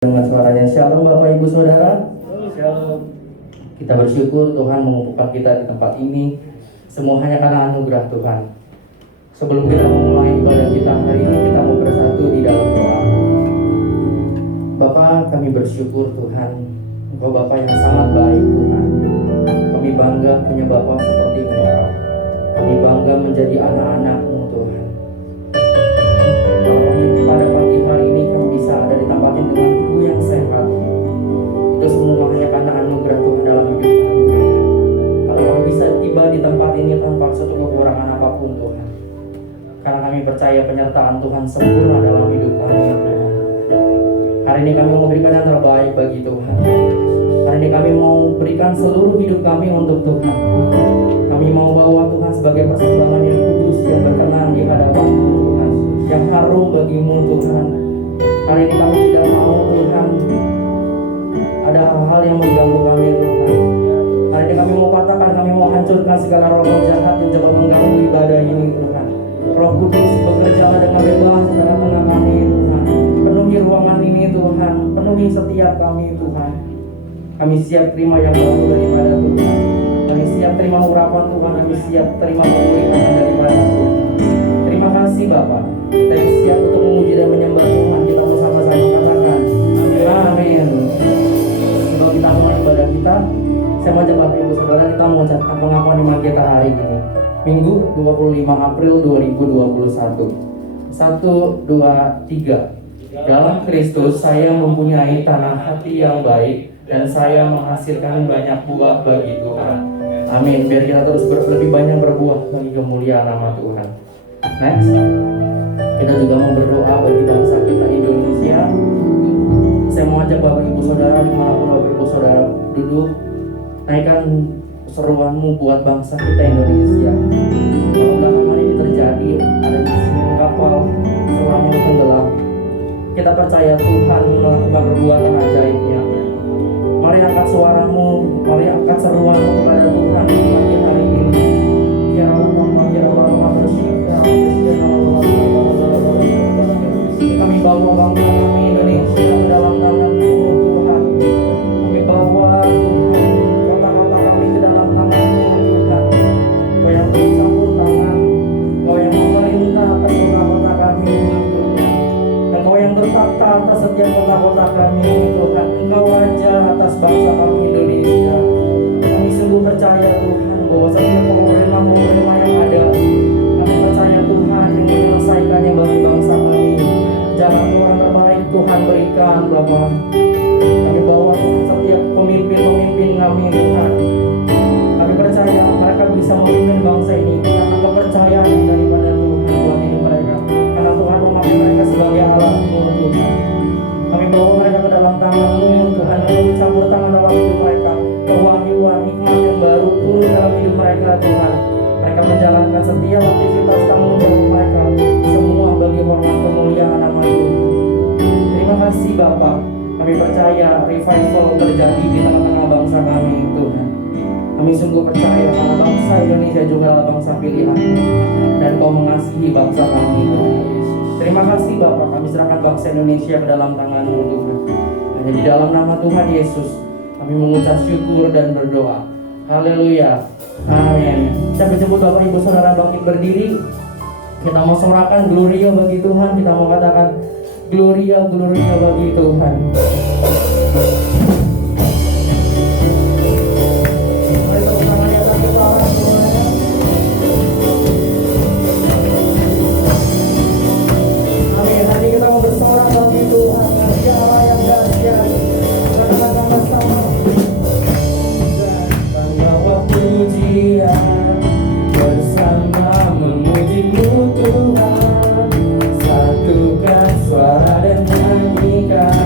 Dengan suaranya. Shalom Bapak Ibu Saudara. Shalom. Kita bersyukur Tuhan mengumpulkan kita di tempat ini. Semua hanya karena anugerah Tuhan. Sebelum kita memulai ibadah kita hari ini, kita mau bersatu di dalam doa. Bapa, kami bersyukur Tuhan, Engkau Bapa yang sangat baik Tuhan. Kami bangga punya Bapa seperti Engkau. Kami bangga menjadi anak-anak-Mu Tuhan. Kalau kami pada pagi hari ini kami bisa ada ditempatin dengan tubuh yang sehat, itu semua hanya karena anugerah Tuhan dalam hidup kami. Kalau kami bisa tiba di tempat ini tanpa suatu kekurangan apapun Tuhan, karena kami percaya penyertaan Tuhan sempurna dalam hidup kami Tuhan. Hari ini kami mau berikan yang terbaik bagi Tuhan. Hari ini kami mau berikan seluruh hidup kami untuk Tuhan. Kami mau bawa Tuhan sebagai persembahan yang kudus, yang berkenan di hadapan Tuhan, yang harum bagimu Tuhan. Hari ini kami tidak mau Tuhan ada hal-hal yang mengganggu kami Tuhan. Hari ini kami mau patahkan, kami mau hancurkan segala roh-roh jahat yang coba mengganggu ibadah ini Tuhan. Roh Kudus bekerja dengan bebas di tengah-tengah kami Tuhan. Penuhi ruangan ini Tuhan, penuhi setiap kami Tuhan. Kami siap terima yang baru daripada Tuhan. Kami siap terima urapan Tuhan, kami siap terima pemulihan daripada Tuhan. Terima kasih Bapak. Kita yang siap untuk memuji dan menyembah Tuhan, kita mau sama-sama katakan amin. Sebelum kita mulai ibadah kita, saya mau ajak Bapak Ibu Saudara, kita mau ucapkan pengakuan iman kita hari ini, Minggu 25 April 2021. 1, 2, 3. Dalam Kristus saya mempunyai tanah hati yang baik dan saya menghasilkan banyak buah bagi Tuhan. Amin. Biar kita terus lebih banyak berbuah bagi kemuliaan nama Tuhan. Next, kita juga mau berdoa bagi bangsa kita Indonesia. Saya mau ajak Bapak Ibu Saudara dimanapun Bapak Ibu Saudara duduk, naikkan seruanmu buat bangsa kita Indonesia. Kalau belakangan ini terjadi, ada di sini kapal selamanya tenggelam. Kita percaya Tuhan melakukan perbuatan ajaibnya. Mari angkat suaramu, mari angkat seruanmu kepada Tuhan di pagi hari ini. Ya Allah, ya Allah, kami bawa bangsa kami Indonesia ke dalam tangan-Mu Tuhan. Kami bawa Tuhan kota-kota kami ke dalam tangan-Mu Tuhan. Kau yang bercampur tangan, Kau yang memerintah atas kota-kota kami Tuhan. Dan Kau yang bertata atas setiap kota-kota kami Tuhan. Engkau Raja atas bangsa kami Indonesia. Kami sungguh percaya Tuhan bahwa setiap pemerintah yang ada, kami percaya Tuhan yang menyelesaikannya bagi bangsa kami. Jalan Tuhan terbaik Tuhan berikan Bapa. Kami bawa Tuhan setiap pemimpin-pemimpin kami Tuhan. Kami percaya mereka bisa memimpin bangsa ini karena kepercayaan daripada Tuhan buat hidup mereka. Karena Tuhan memakai mereka sebagai alat-Mu Tuhan. Kami bawa mereka ke dalam tangan-Mu Tuhan. Kami campur tangan dalam hidup mereka. Kewahyuan, hikmat yang baru turun dalam hidup mereka Tuhan. Mereka menjalankan setiap aktivitas tanggung jawab mereka, semua bagi hormat kemuliaan nama Tuhan. Terima kasih Bapa. Kami percaya revival terjadi di tengah-tengah bangsa kami Tuhan. Kami sungguh percaya karena bangsa Indonesia juga adalah bangsa pilihan dan Kau mengasihi bangsa kami Tuhan. Terima kasih Bapa. Kami serahkan bangsa Indonesia ke dalam tangan-Mu Tuhan. Hanya di dalam nama Tuhan Yesus kami mengucap syukur dan berdoa. Haleluya. Amin. Saya menjemput Bapak Ibu Saudara bangkit berdiri. Kita mau sorakan gloria bagi Tuhan. Kita mau katakan gloria, gloria bagi Tuhan. Mari tepuk tangan di atas kepala semuanya. Amin. Hari kita mau bersorak bagi Tuhan. Dia Allah yang dahsyat. Katakan bersama. Pujian bersama memuji-Mu Tuhan, satukan suara dan nyanyikan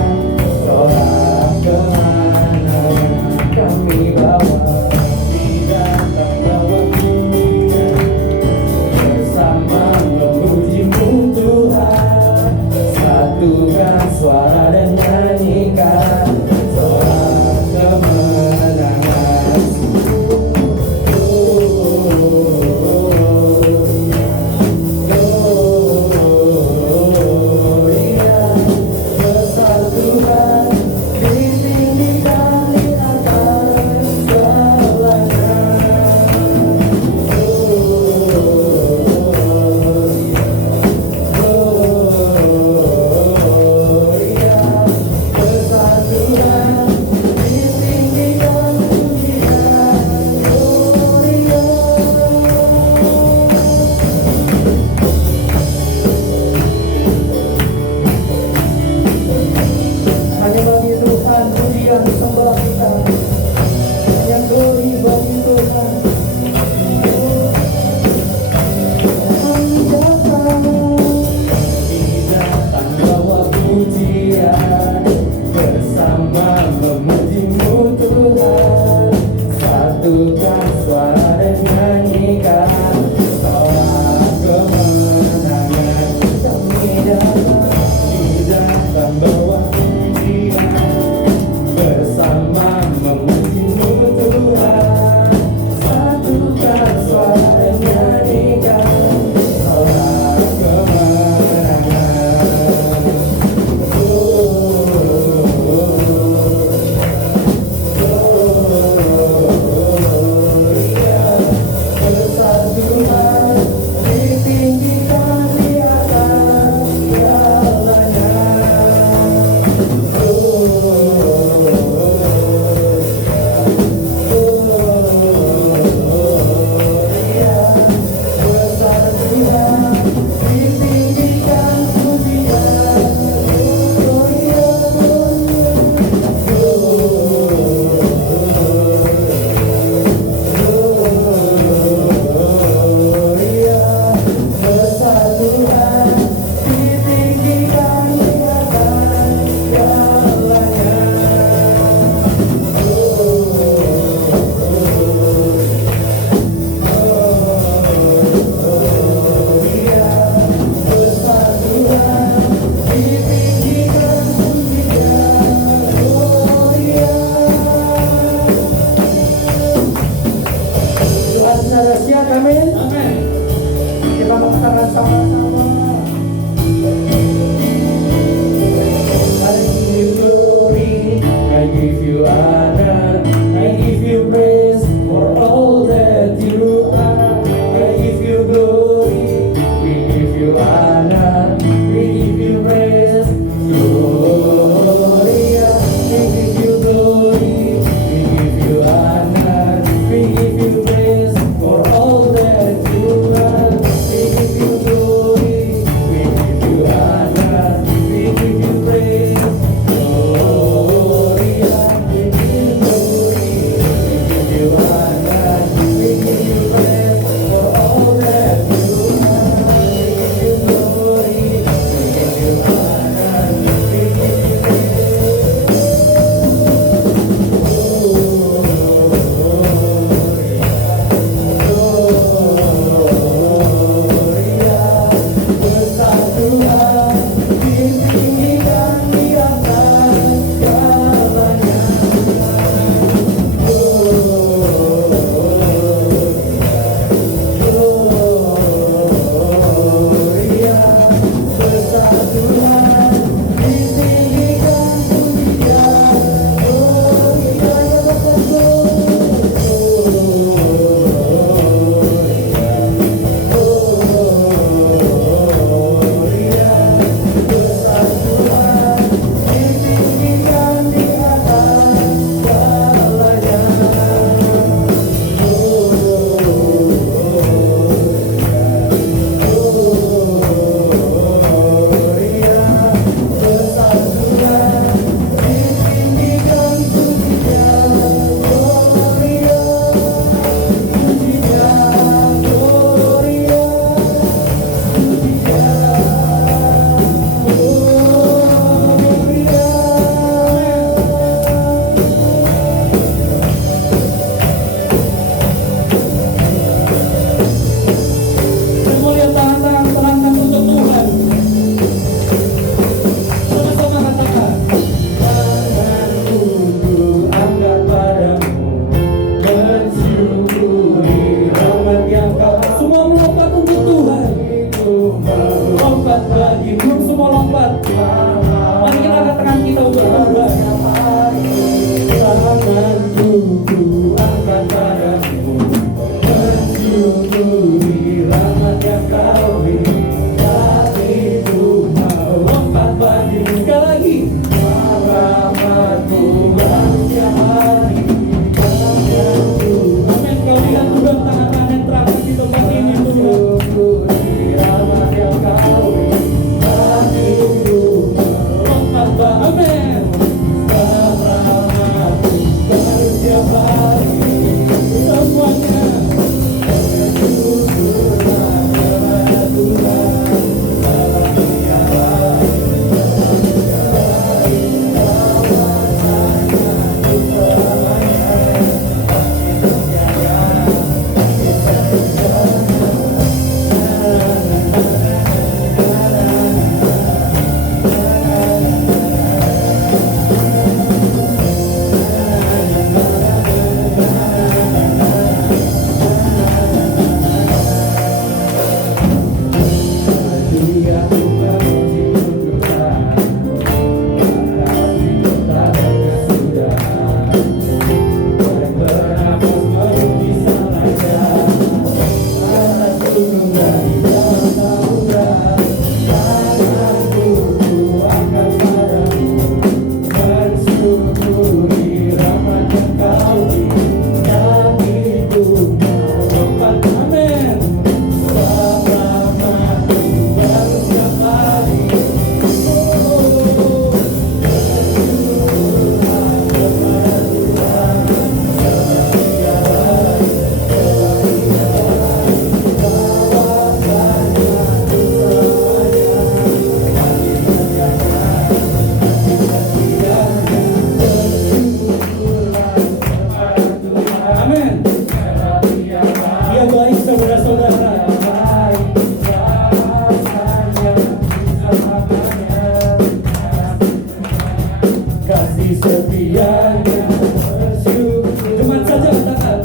kasih setianya bersyukur. Cuma saja katakan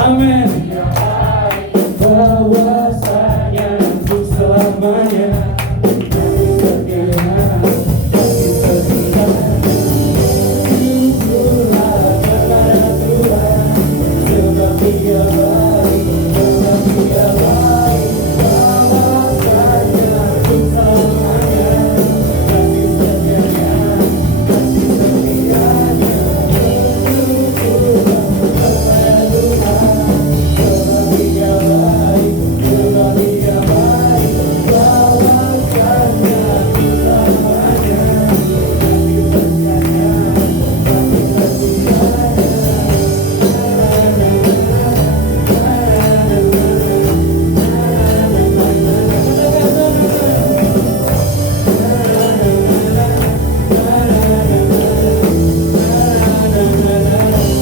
amin. Bahwasanya untuk selamanya kasih setianya, kasih setianya. Syukurlah kepada Tuhan, sebab Dia baik, sebab Dia baik. Bahwasanya untuk selamanya kasih setianya, kasih setianya. Syukurlah kepada Tuhan, sebab Dia baik, sebab Dia baik. Bahwasanya untuk selamanya kasih setianya, kasih setianya.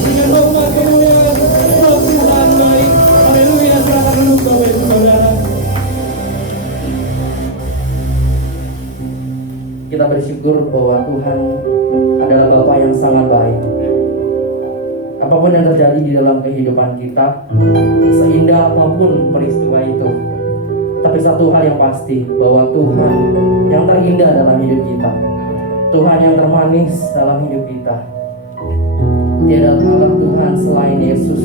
Dengan hormat kemuliaan sebab Tuhan baik. Haleluya, silakan duduk Bapak Ibu Saudara. Kita bersyukur bahwa Tuhan adalah Bapa yang sangat baik. Apapun yang terjadi di dalam kehidupan kita, seindah apapun peristiwa itu, tapi satu hal yang pasti, bahwa Tuhan yang terindah dalam hidup kita, Tuhan yang termanis dalam hidup kita. Tiada Allah Tuhan selain Yesus.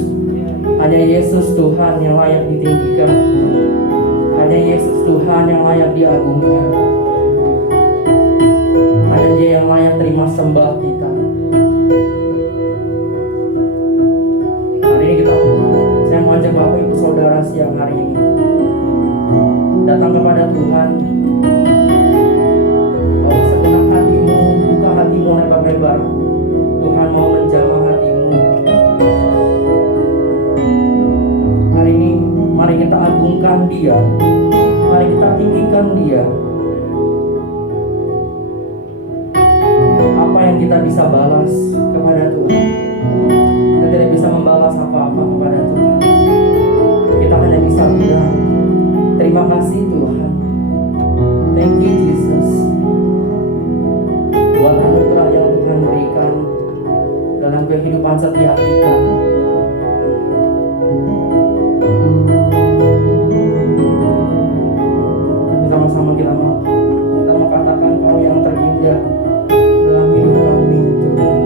Hanya Yesus Tuhan yang layak ditinggikan. Hanya Yesus Tuhan yang layak diagungkan. Hanya Dia yang layak terima sembah kita. Hari ini saya mau ajak Bapak Ibu Saudara siang hari ini datang kepada Tuhan. Bawa segenap hatimu, buka hatimu lebar-lebar. Tuhan mau menjamah hatimu. Hari ini mari kita agungkan Dia, mari kita tinggikan Dia. Apa yang kita bisa balas kepada Tuhan? Kita tidak bisa membalas apa-apa kepada Tuhan. Kita hanya bisa bilang terima kasih Tuhan. Thank you Jesus. Buat anugerah yang Tuhan berikan dalam kehidupan setiap kita. Sama-sama kita mau katakan Kau yang terindah dalam hidup kami Tuhan.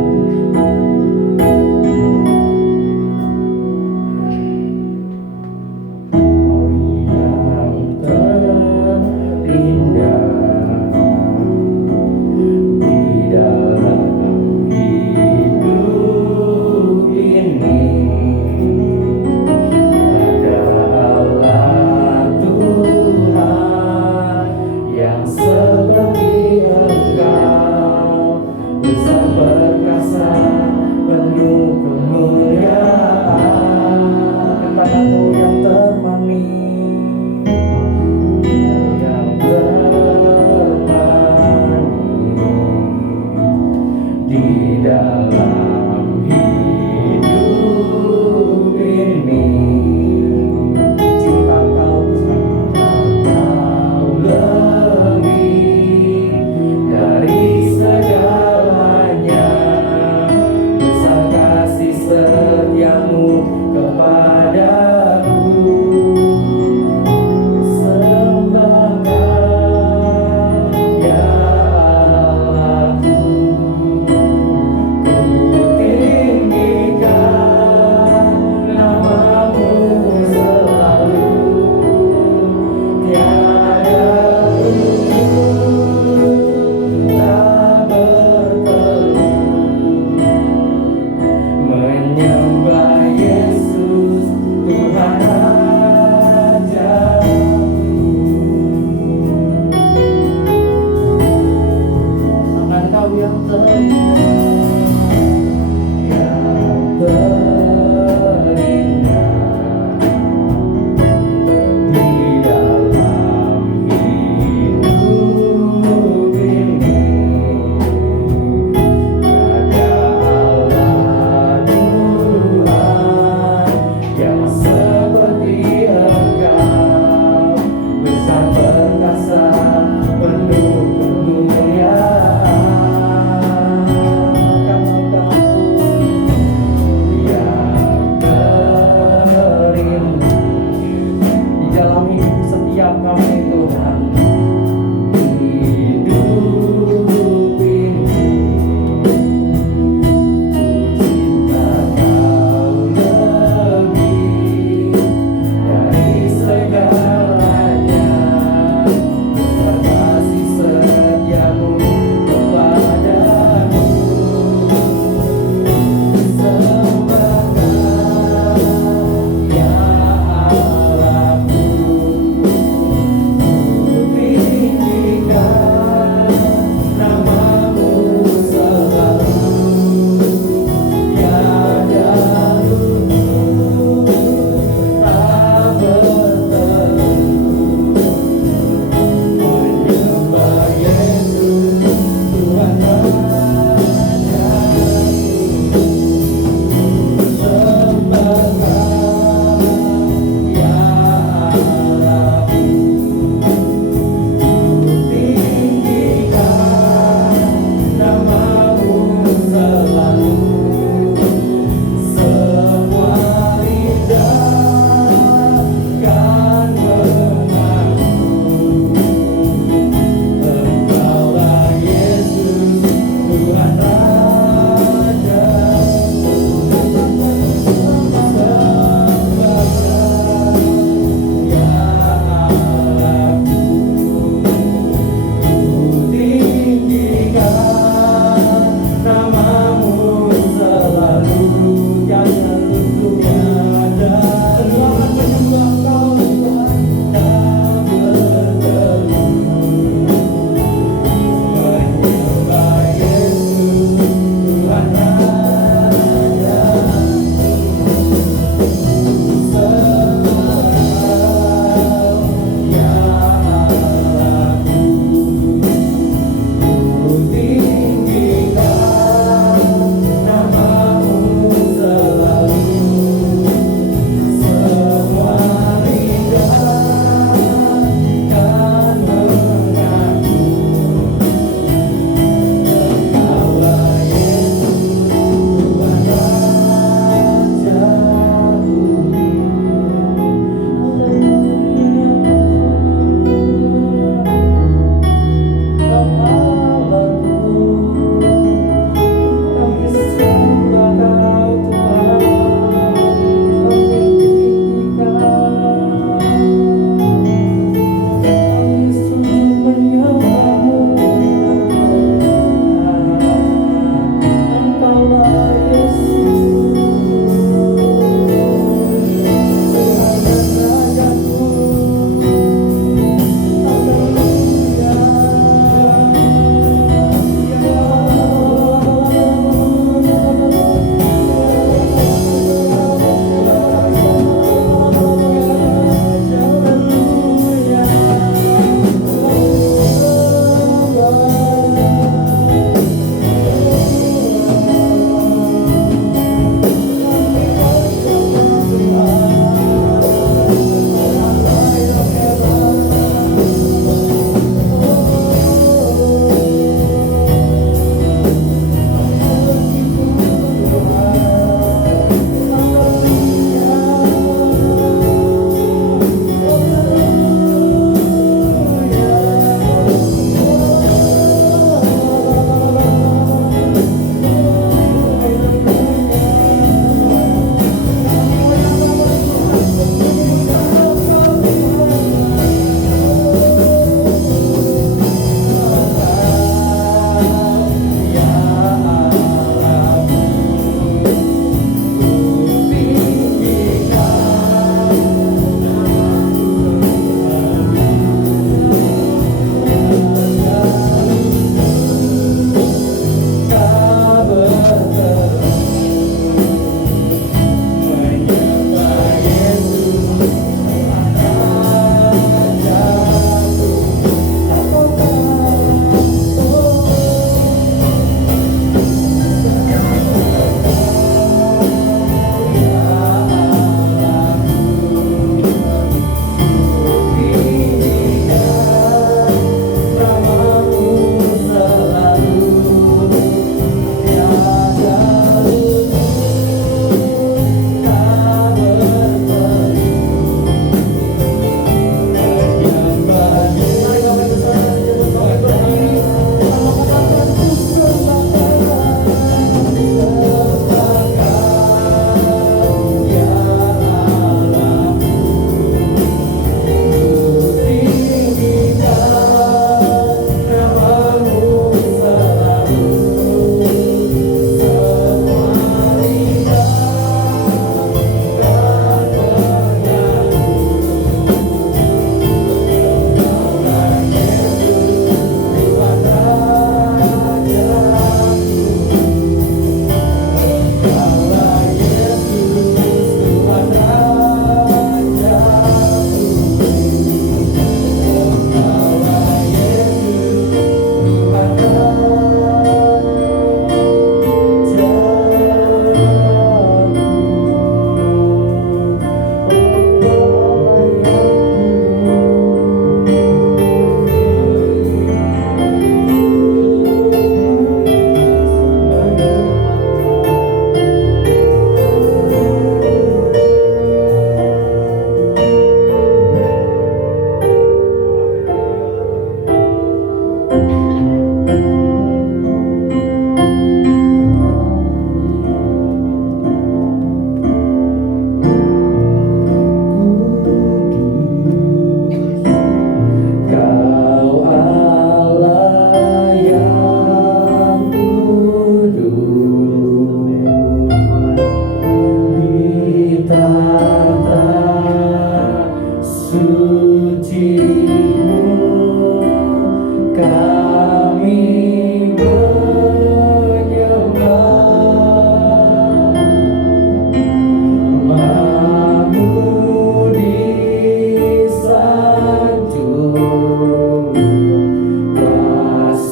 Perkasa penuh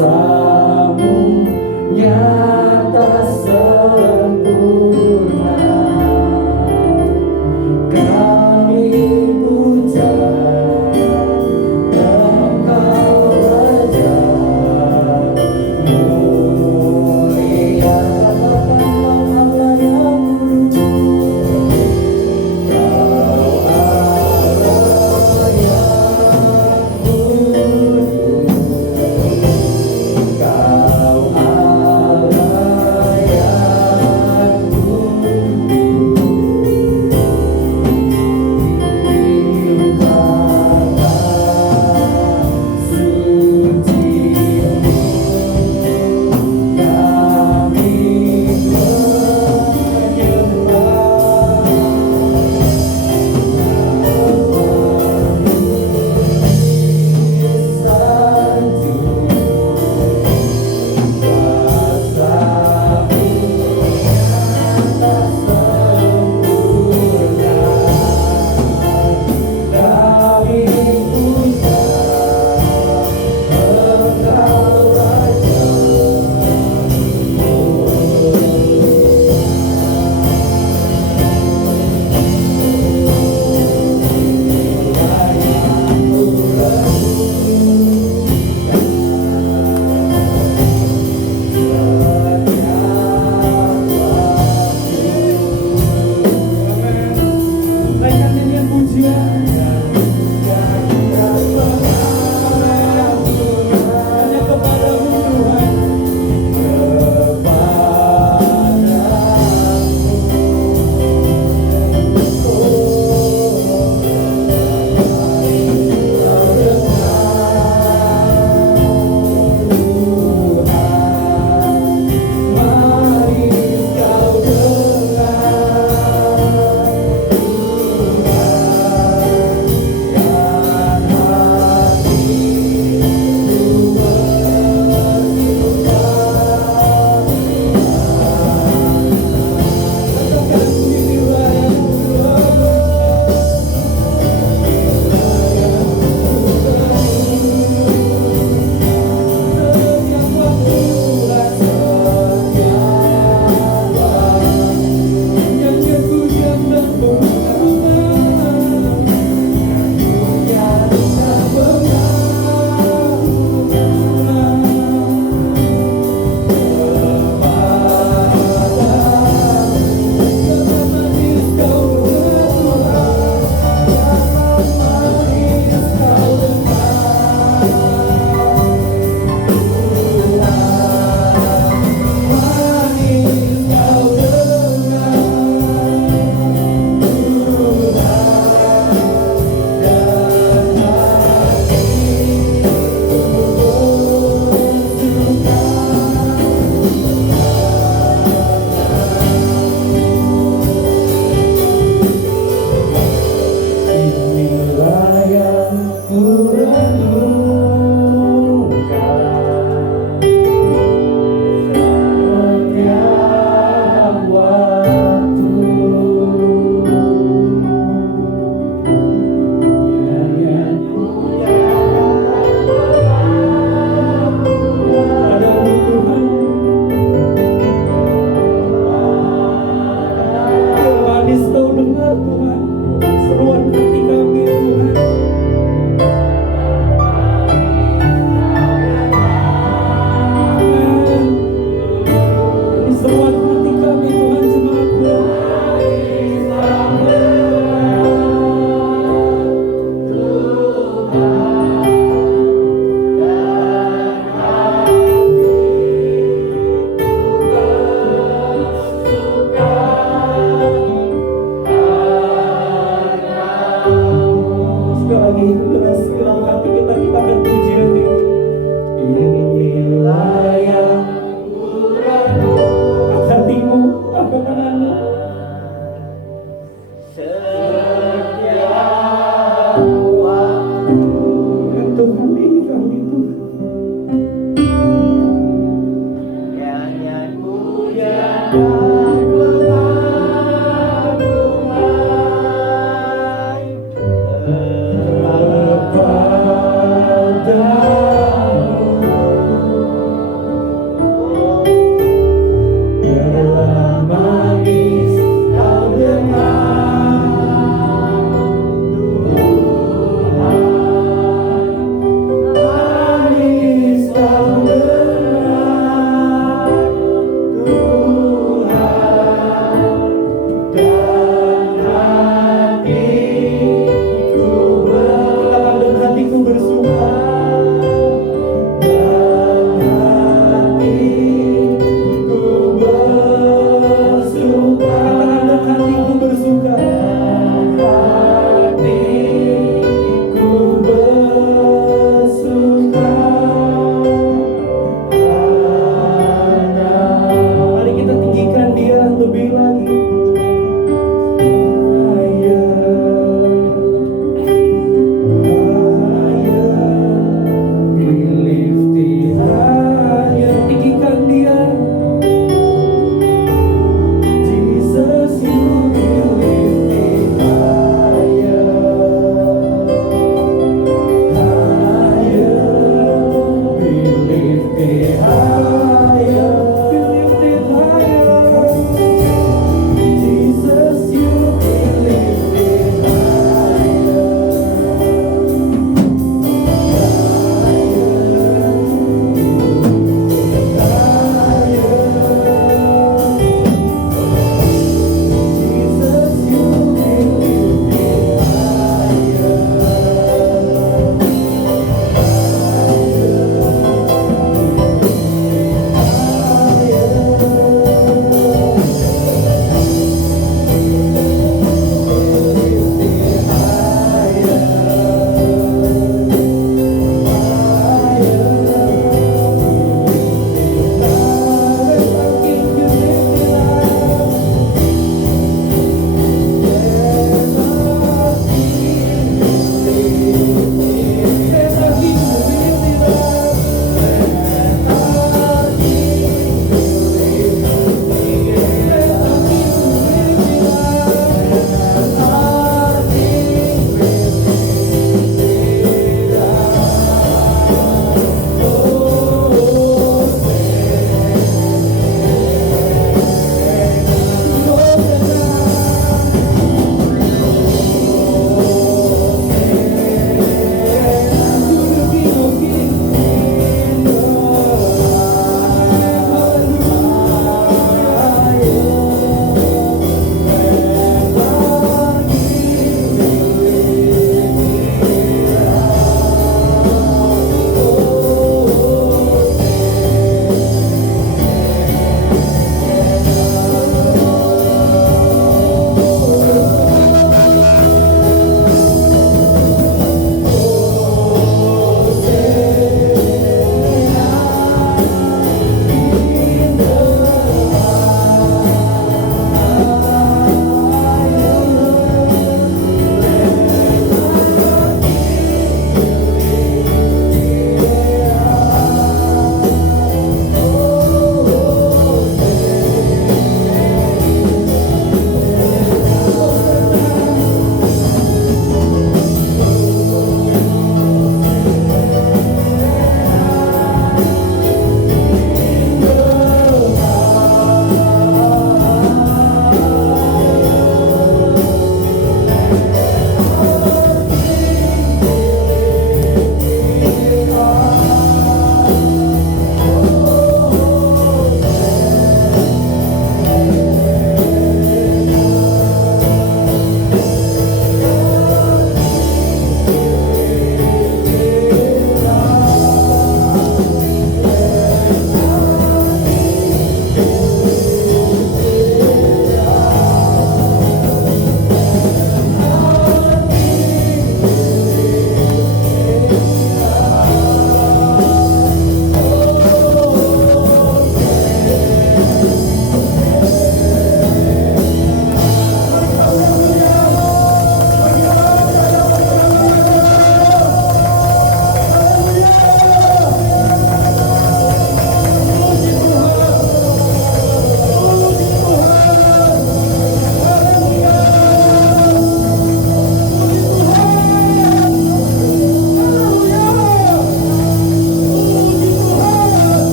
kuasamu nyata sempurna. Kami puja Engkau Raja, mulia Allah yang Kau Allah yang kudus.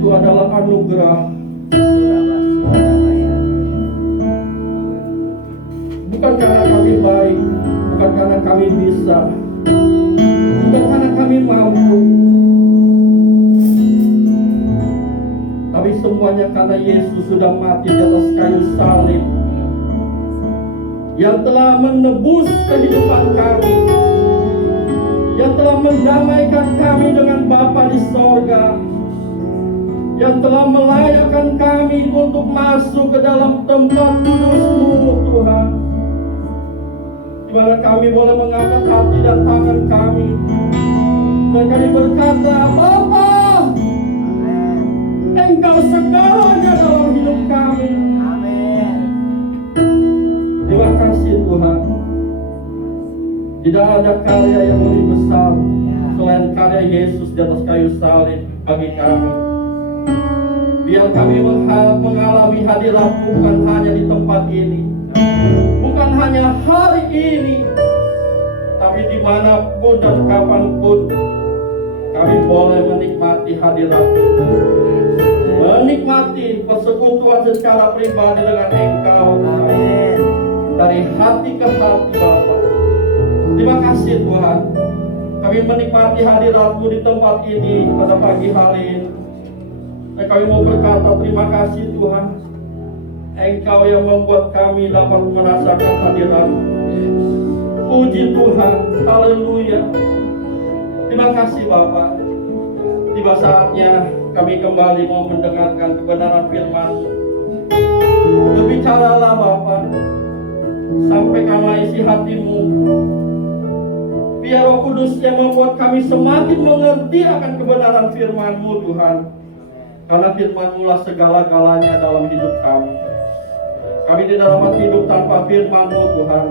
itu adalah anugerah. Bukan karena kami baik, bukan karena kami bisa, bukan karena kami mampu, tapi semuanya karena Yesus sudah mati di atas kayu salib, yang telah menebus kehidupan kami, yang telah mendamaikan kami dengan Bapa di sorga, yang telah melayakkan kami untuk masuk ke dalam tempat kudus-Mu, Tuhan, di mana kami boleh mengangkat hati dan tangan kami dan kami berkata, Bapa, Engkau segalanya dalam hidup kami. Terima kasih Tuhan. Tidak ada karya yang lebih besar selain karya Yesus di atas kayu salib bagi kami. Biar kami mengalami hadirat-Mu bukan hanya di tempat ini, bukan hanya hari ini, tapi dimanapun dan kapanpun kami boleh menikmati hadirat-Mu, menikmati persekutuan secara pribadi dengan Engkau. Amin. Dari hati ke hati Bapa. Terima kasih Tuhan. Kami menikmati hadirat-Mu di tempat ini pada pagi hari ini. Dan kami mau berkata terima kasih Tuhan. Engkau yang membuat kami dapat merasakan hadirat-Mu. Puji Tuhan. Haleluya. Terima kasih Bapa. Tiba saatnya kami kembali mau mendengarkan kebenaran firman-Mu. Berbicaralah Bapa. Sampaikanlah isi hati-Mu. Biar Roh Kudus yang membuat kami semakin mengerti akan kebenaran firman-Mu Tuhan. Karena firman-Mu lah segala-galanya dalam hidup kami. Kami tidak dapat hidup tanpa firman-Mu Tuhan.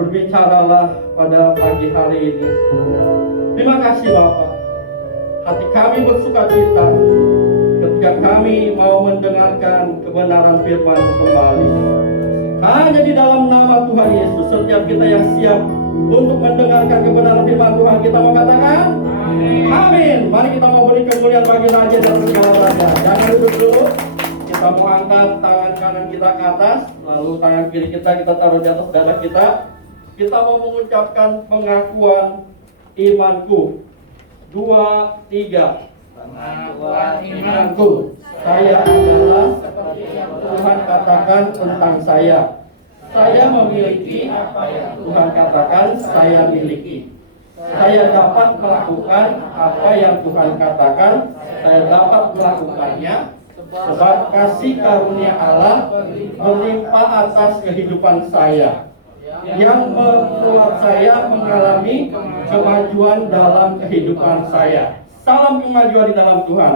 Berbicaralah pada pagi hari ini. Terima kasih Bapa. Hati kami bersuka cita ketika kami mau mendengarkan kebenaran firman-Mu kembali. Hanya di dalam nama Tuhan Yesus, setiap kita yang siap untuk mendengarkan kebenaran firman Tuhan, kita mau katakan amin. Amin. Mari kita mau beri kemuliaan bagi Raja dan segala Raja. Jangan duduk dulu. Kita mau angkat tangan kanan kita ke atas, lalu tangan kiri kita taruh di atas dada kita. Kita mau mengucapkan pengakuan imanku. 2, 3. Pengakuan imanku. Saya adalah seperti yang Tuhan katakan tentang saya. Saya memiliki apa yang Tuhan katakan saya miliki. Saya dapat melakukan apa yang Tuhan katakan. Saya dapat melakukannya sebab kasih karunia Allah melimpah atas kehidupan saya, yang membuat saya mengalami kemajuan dalam kehidupan saya. Salam kemajuan di dalam Tuhan.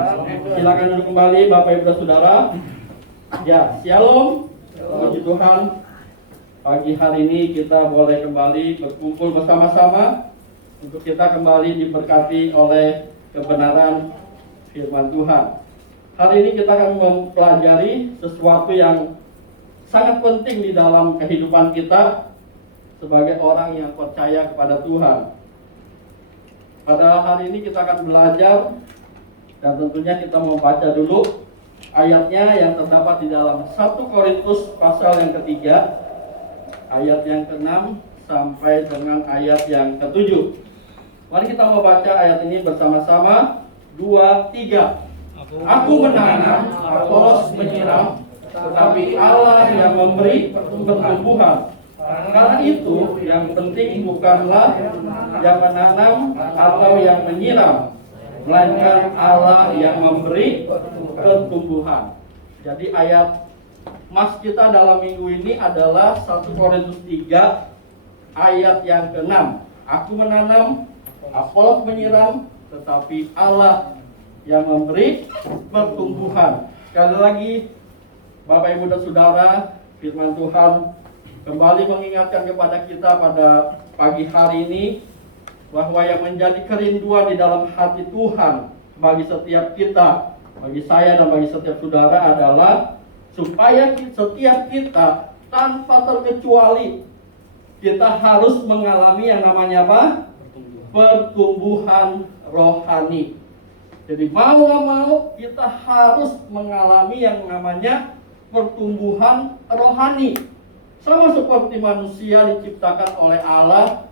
Silakan duduk kembali Bapak Ibu dan Saudara. Ya, shalom. Puji Tuhan. Pagi hari ini kita boleh kembali berkumpul bersama-sama untuk kita kembali diberkati oleh kebenaran firman Tuhan. Hari ini kita akan mempelajari sesuatu yang sangat penting di dalam kehidupan kita sebagai orang yang percaya kepada Tuhan. Pada hari ini kita akan belajar dan tentunya kita membaca dulu ayatnya yang terdapat di dalam 1 Korintus pasal yang ketiga, ayat yang ke-6 sampai dengan ayat yang ke-7. Mari kita membaca ayat ini bersama-sama. 2, 3. Aku menanam, Apolos menyiram, tetapi Allah yang memberi pertumbuhan. Karena itu yang penting bukanlah yang menanam atau yang menyiram, melainkan Allah yang memberi pertumbuhan. Jadi ayat mas kita dalam minggu ini adalah 1 Korintus 3 ayat yang ke-6. Aku menanam, Apolos menyiram, tetapi Allah yang memberi pertumbuhan. Sekali lagi Bapak Ibu dan Saudara, firman Tuhan kembali mengingatkan kepada kita pada pagi hari ini bahwa yang menjadi kerinduan di dalam hati Tuhan bagi setiap kita, bagi saya dan bagi setiap saudara adalah supaya setiap kita tanpa terkecuali kita harus mengalami yang namanya apa? Pertumbuhan rohani. Jadi mau nggak mau kita harus mengalami yang namanya pertumbuhan rohani. Sama seperti manusia diciptakan oleh Allah,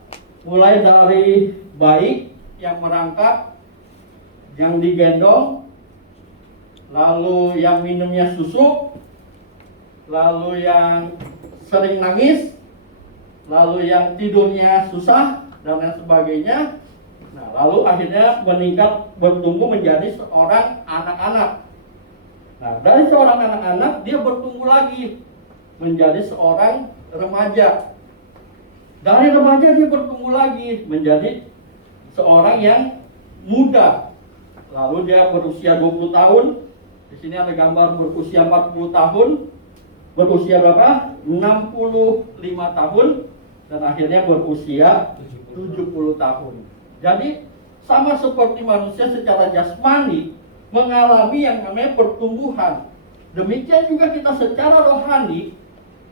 mulai dari bayi yang merangkak, yang digendong, lalu yang minumnya susu, lalu yang sering nangis, lalu yang tidurnya susah, dan lain sebagainya. Nah, lalu akhirnya meningkat, bertumbuh menjadi seorang anak-anak. Nah, dari seorang anak-anak dia bertumbuh lagi menjadi seorang remaja. Dari remaja dia bertumbuh lagi menjadi seorang yang muda. Lalu dia berusia 20 tahun. Di sini ada gambar berusia 40 tahun. Berusia berapa? 65 tahun. Dan akhirnya berusia 70 tahun. Jadi sama seperti manusia secara jasmani mengalami yang namanya pertumbuhan. Demikian juga kita secara rohani,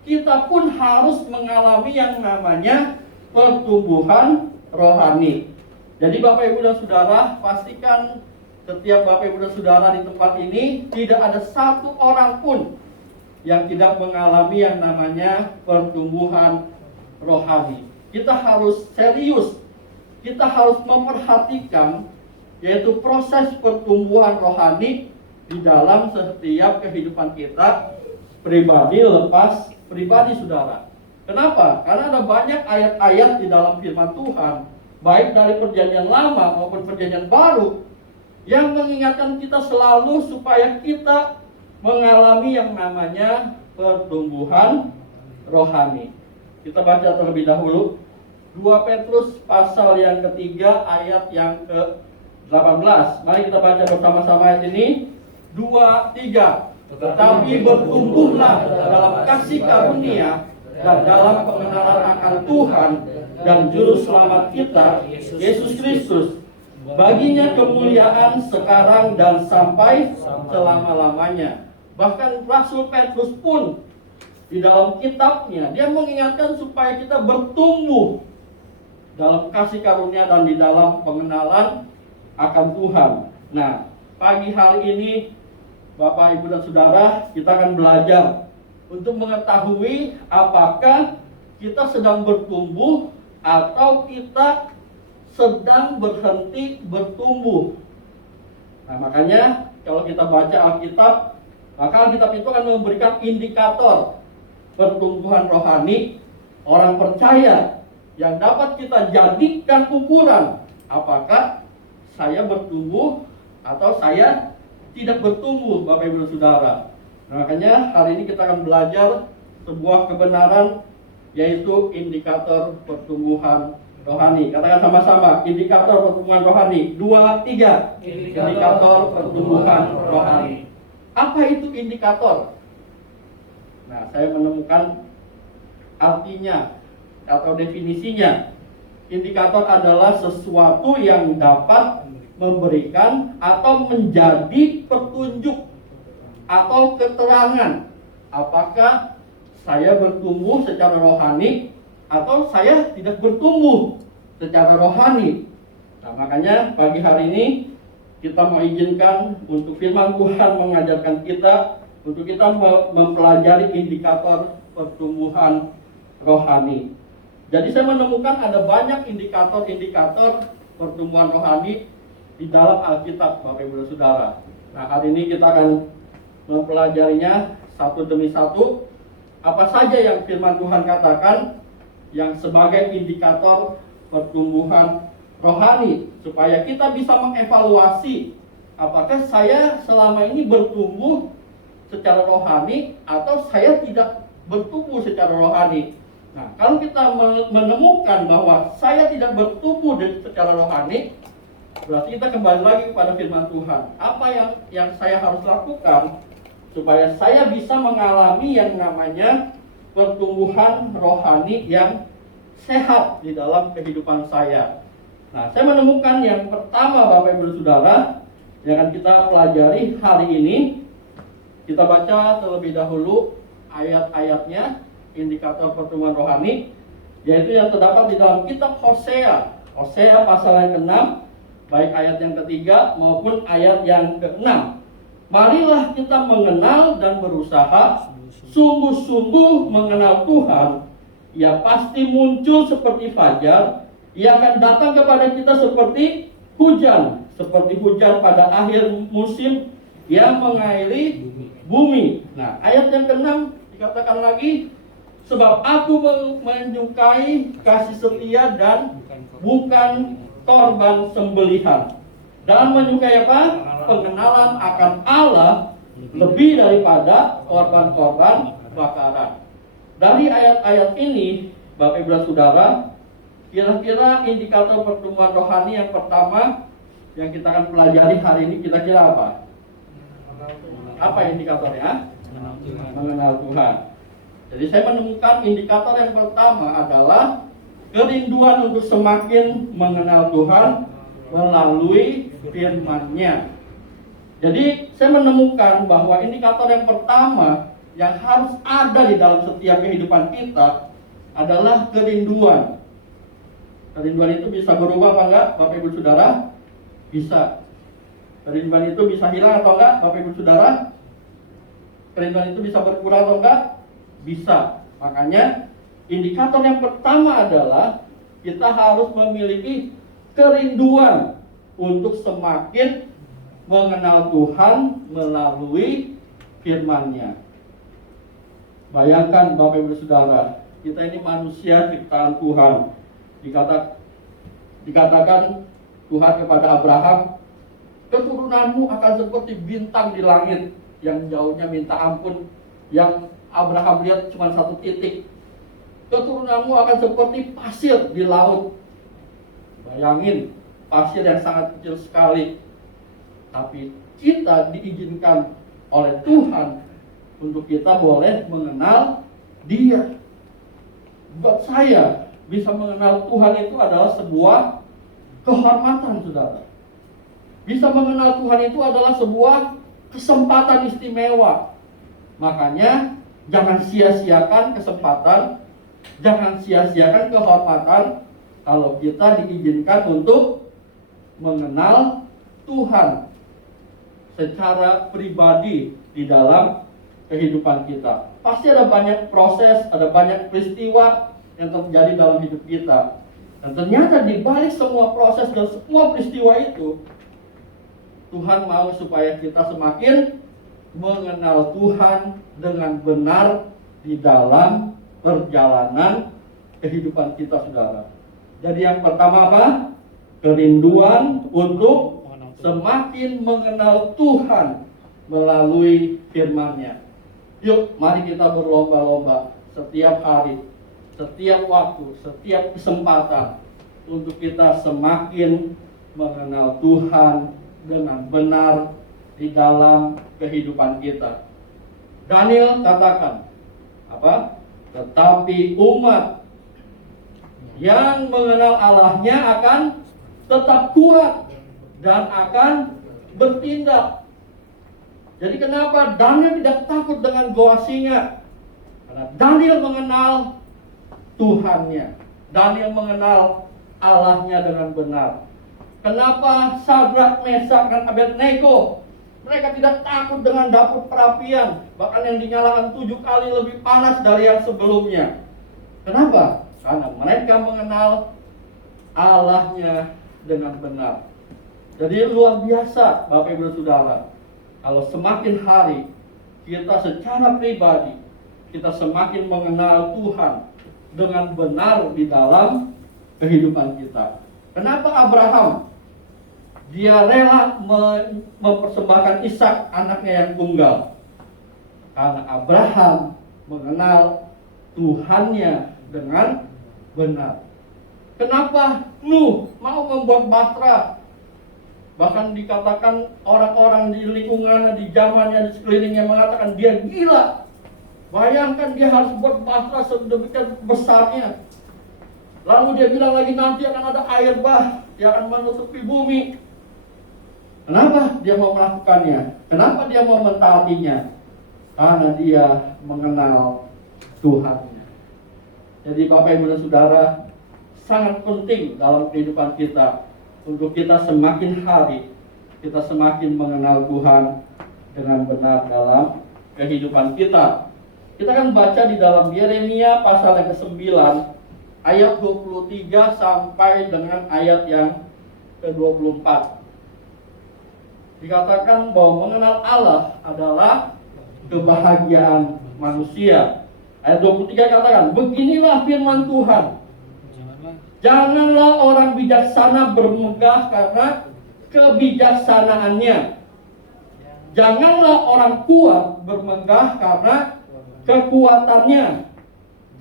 kita pun harus mengalami yang namanya pertumbuhan rohani. Jadi Bapak Ibu dan Saudara, pastikan setiap Bapak Ibu dan Saudara di tempat ini tidak ada satu orang pun yang tidak mengalami yang namanya pertumbuhan rohani. Kita harus serius, kita harus memperhatikan yaitu proses pertumbuhan rohani di dalam setiap kehidupan kita pribadi lepas pribadi, saudara. Kenapa? Karena ada banyak ayat-ayat di dalam firman Tuhan, baik dari perjanjian lama maupun perjanjian baru, yang mengingatkan kita selalu supaya kita mengalami yang namanya pertumbuhan rohani. Kita baca terlebih dahulu 2 Petrus pasal yang ketiga ayat yang ke-18. Mari kita baca bersama-sama ayat ini. 2, 3. Tetapi bertumbuhlah dalam kasih karunia dan dalam pengenalan akan Tuhan dan Juru Selamat kita, Yesus Kristus. Baginya kemuliaan sekarang dan sampai selama-lamanya. Bahkan Rasul Petrus pun di dalam kitabnya, dia mengingatkan supaya kita bertumbuh dalam kasih karunia dan di dalam pengenalan akan Tuhan. Nah, pagi hari ini Bapak, Ibu dan Saudara, kita akan belajar untuk mengetahui apakah kita sedang bertumbuh atau kita sedang berhenti bertumbuh. Nah, makanya kalau kita baca Alkitab, maka Alkitab itu akan memberikan indikator pertumbuhan rohani orang percaya yang dapat kita jadikan ukuran apakah saya bertumbuh atau saya tidak bertumbuh, Bapak Ibu dan Saudara. Nah, makanya hari ini kita akan belajar sebuah kebenaran, yaitu indikator pertumbuhan rohani. Katakan sama-sama, indikator pertumbuhan rohani. 2, 3. Indikator pertumbuhan rohani. Apa itu indikator? Nah, saya menemukan artinya atau definisinya. Indikator adalah sesuatu yang dapat memberikan atau menjadi petunjuk atau keterangan apakah saya bertumbuh secara rohani atau saya tidak bertumbuh secara rohani. Nah, makanya pagi hari ini kita mengizinkan untuk firman Tuhan mengajarkan kita untuk kita mempelajari indikator pertumbuhan rohani. Jadi saya menemukan ada banyak indikator-indikator pertumbuhan rohani di dalam Alkitab, Bapak Ibu dan Saudara. Nah, hari ini kita akan mempelajarinya satu demi satu. Apa saja yang firman Tuhan katakan yang sebagai indikator pertumbuhan rohani, supaya kita bisa mengevaluasi apakah saya selama ini bertumbuh secara rohani atau saya tidak bertumbuh secara rohani. Nah, kalau kita menemukan bahwa saya tidak bertumbuh secara rohani, berarti kita kembali lagi kepada firman Tuhan. Apa yang saya harus lakukan supaya saya bisa mengalami yang namanya pertumbuhan rohani yang sehat di dalam kehidupan saya. Nah, saya menemukan yang pertama, Bapak Ibu dan Saudara, yang akan kita pelajari hari ini. Kita baca terlebih dahulu ayat-ayatnya, indikator pertumbuhan rohani, yaitu yang terdapat di dalam kitab Hosea. Hosea pasal yang ke-6, baik ayat yang ketiga maupun ayat yang keenam. Marilah kita mengenal dan berusaha sungguh-sungguh mengenal Tuhan. Ia pasti muncul seperti fajar. Ia akan datang kepada kita seperti hujan pada akhir musim yang mengairi bumi. Nah, ayat yang keenam dikatakan lagi, sebab aku menyukai kasih setia dan bukan korban sembelihan, dan menyukai apa? Pengenalan akan Allah lebih daripada korban-korban bakaran. Dari ayat-ayat ini, Bapak Ibu dan Saudara, kira-kira indikator pertumbuhan rohani yang pertama yang kita akan pelajari hari ini kira-kira apa? Apa indikatornya? Mengenal Tuhan. Jadi saya menemukan indikator yang pertama adalah kerinduan untuk semakin mengenal Tuhan melalui firman-Nya. Jadi saya menemukan bahwa indikator yang pertama yang harus ada di dalam setiap kehidupan kita adalah kerinduan. Kerinduan itu bisa berubah apa enggak, Bapak Ibu Saudara? Bisa. Kerinduan itu bisa hilang atau enggak, Bapak Ibu Saudara? Kerinduan itu bisa berkurang atau enggak? Bisa. Makanya indikator yang pertama adalah kita harus memiliki kerinduan untuk semakin mengenal Tuhan melalui firman-Nya. Bayangkan Bapak Ibu Saudara, kita ini manusia ciptaan Tuhan. Dikatakan Tuhan kepada Abraham, keturunanmu akan seperti bintang di langit yang jauhnya minta ampun, yang Abraham lihat cuma satu titik. Keturunanmu akan seperti pasir di laut. Bayangin, pasir yang sangat kecil sekali. Tapi kita diizinkan oleh Tuhan untuk kita boleh mengenal Dia. Buat saya, bisa mengenal Tuhan itu adalah sebuah kehormatan, saudara. Bisa mengenal Tuhan itu adalah sebuah kesempatan istimewa. Makanya jangan sia-siakan kesempatan, jangan sia-siakan kehormatan kalau kita diizinkan untuk mengenal Tuhan secara pribadi di dalam kehidupan kita. Pasti ada banyak proses, ada banyak peristiwa yang terjadi dalam hidup kita. Dan ternyata di balik semua proses dan semua peristiwa itu, Tuhan mau supaya kita semakin mengenal Tuhan dengan benar di dalam perjalanan kehidupan kita, saudara. Jadi yang pertama apa? Kerinduan untuk semakin mengenal Tuhan melalui firman-Nya. Yuk, mari kita berlomba-lomba setiap hari, setiap waktu, setiap kesempatan untuk kita semakin mengenal Tuhan dengan benar di dalam kehidupan kita. Daniel katakan apa? Tetapi umat yang mengenal Allahnya akan tetap kuat dan akan bertindak. Jadi kenapa Daniel tidak takut dengan goa singa? Karena Daniel mengenal Tuhannya. Daniel mengenal Allahnya dengan benar. Kenapa Sadrak, Mesak, dan Abednego mereka tidak takut dengan dapur perapian, bahkan yang dinyalakan 7 kali lebih panas dari yang sebelumnya? Kenapa? Karena mereka mengenal Allahnya dengan benar. Jadi luar biasa, Bapak Ibu dan Saudara, kalau semakin hari kita secara pribadi kita semakin mengenal Tuhan dengan benar di dalam kehidupan kita. Kenapa Abraham dia rela mempersembahkan Ishak, anaknya yang tunggal? Karena Abraham mengenal Tuhannya dengan benar. Kenapa Nuh mau membuat bahtera? Bahkan dikatakan orang-orang di lingkungannya, di zamannya, di sekelilingnya mengatakan dia gila. Bayangkan dia harus buat bahtera sedemikian besarnya. Lalu dia bilang lagi nanti akan ada air bah yang akan menutupi bumi. Kenapa dia mau melakukannya? Kenapa dia mau mentaatinya? Karena dia mengenal Tuhannya. Jadi Bapak Ibu dan Saudara, sangat penting dalam kehidupan kita untuk kita semakin hari, kita semakin mengenal Tuhan dengan benar dalam kehidupan kita. Kita akan baca di dalam Yeremia pasal yang ke-9 ayat 23 sampai dengan ayat yang ke-24. Dikatakan bahwa mengenal Allah adalah kebahagiaan manusia. Ayat 23 katakan, beginilah firman Tuhan. Janganlah orang bijaksana bermegah karena kebijaksanaannya. Janganlah orang kuat bermegah karena kekuatannya.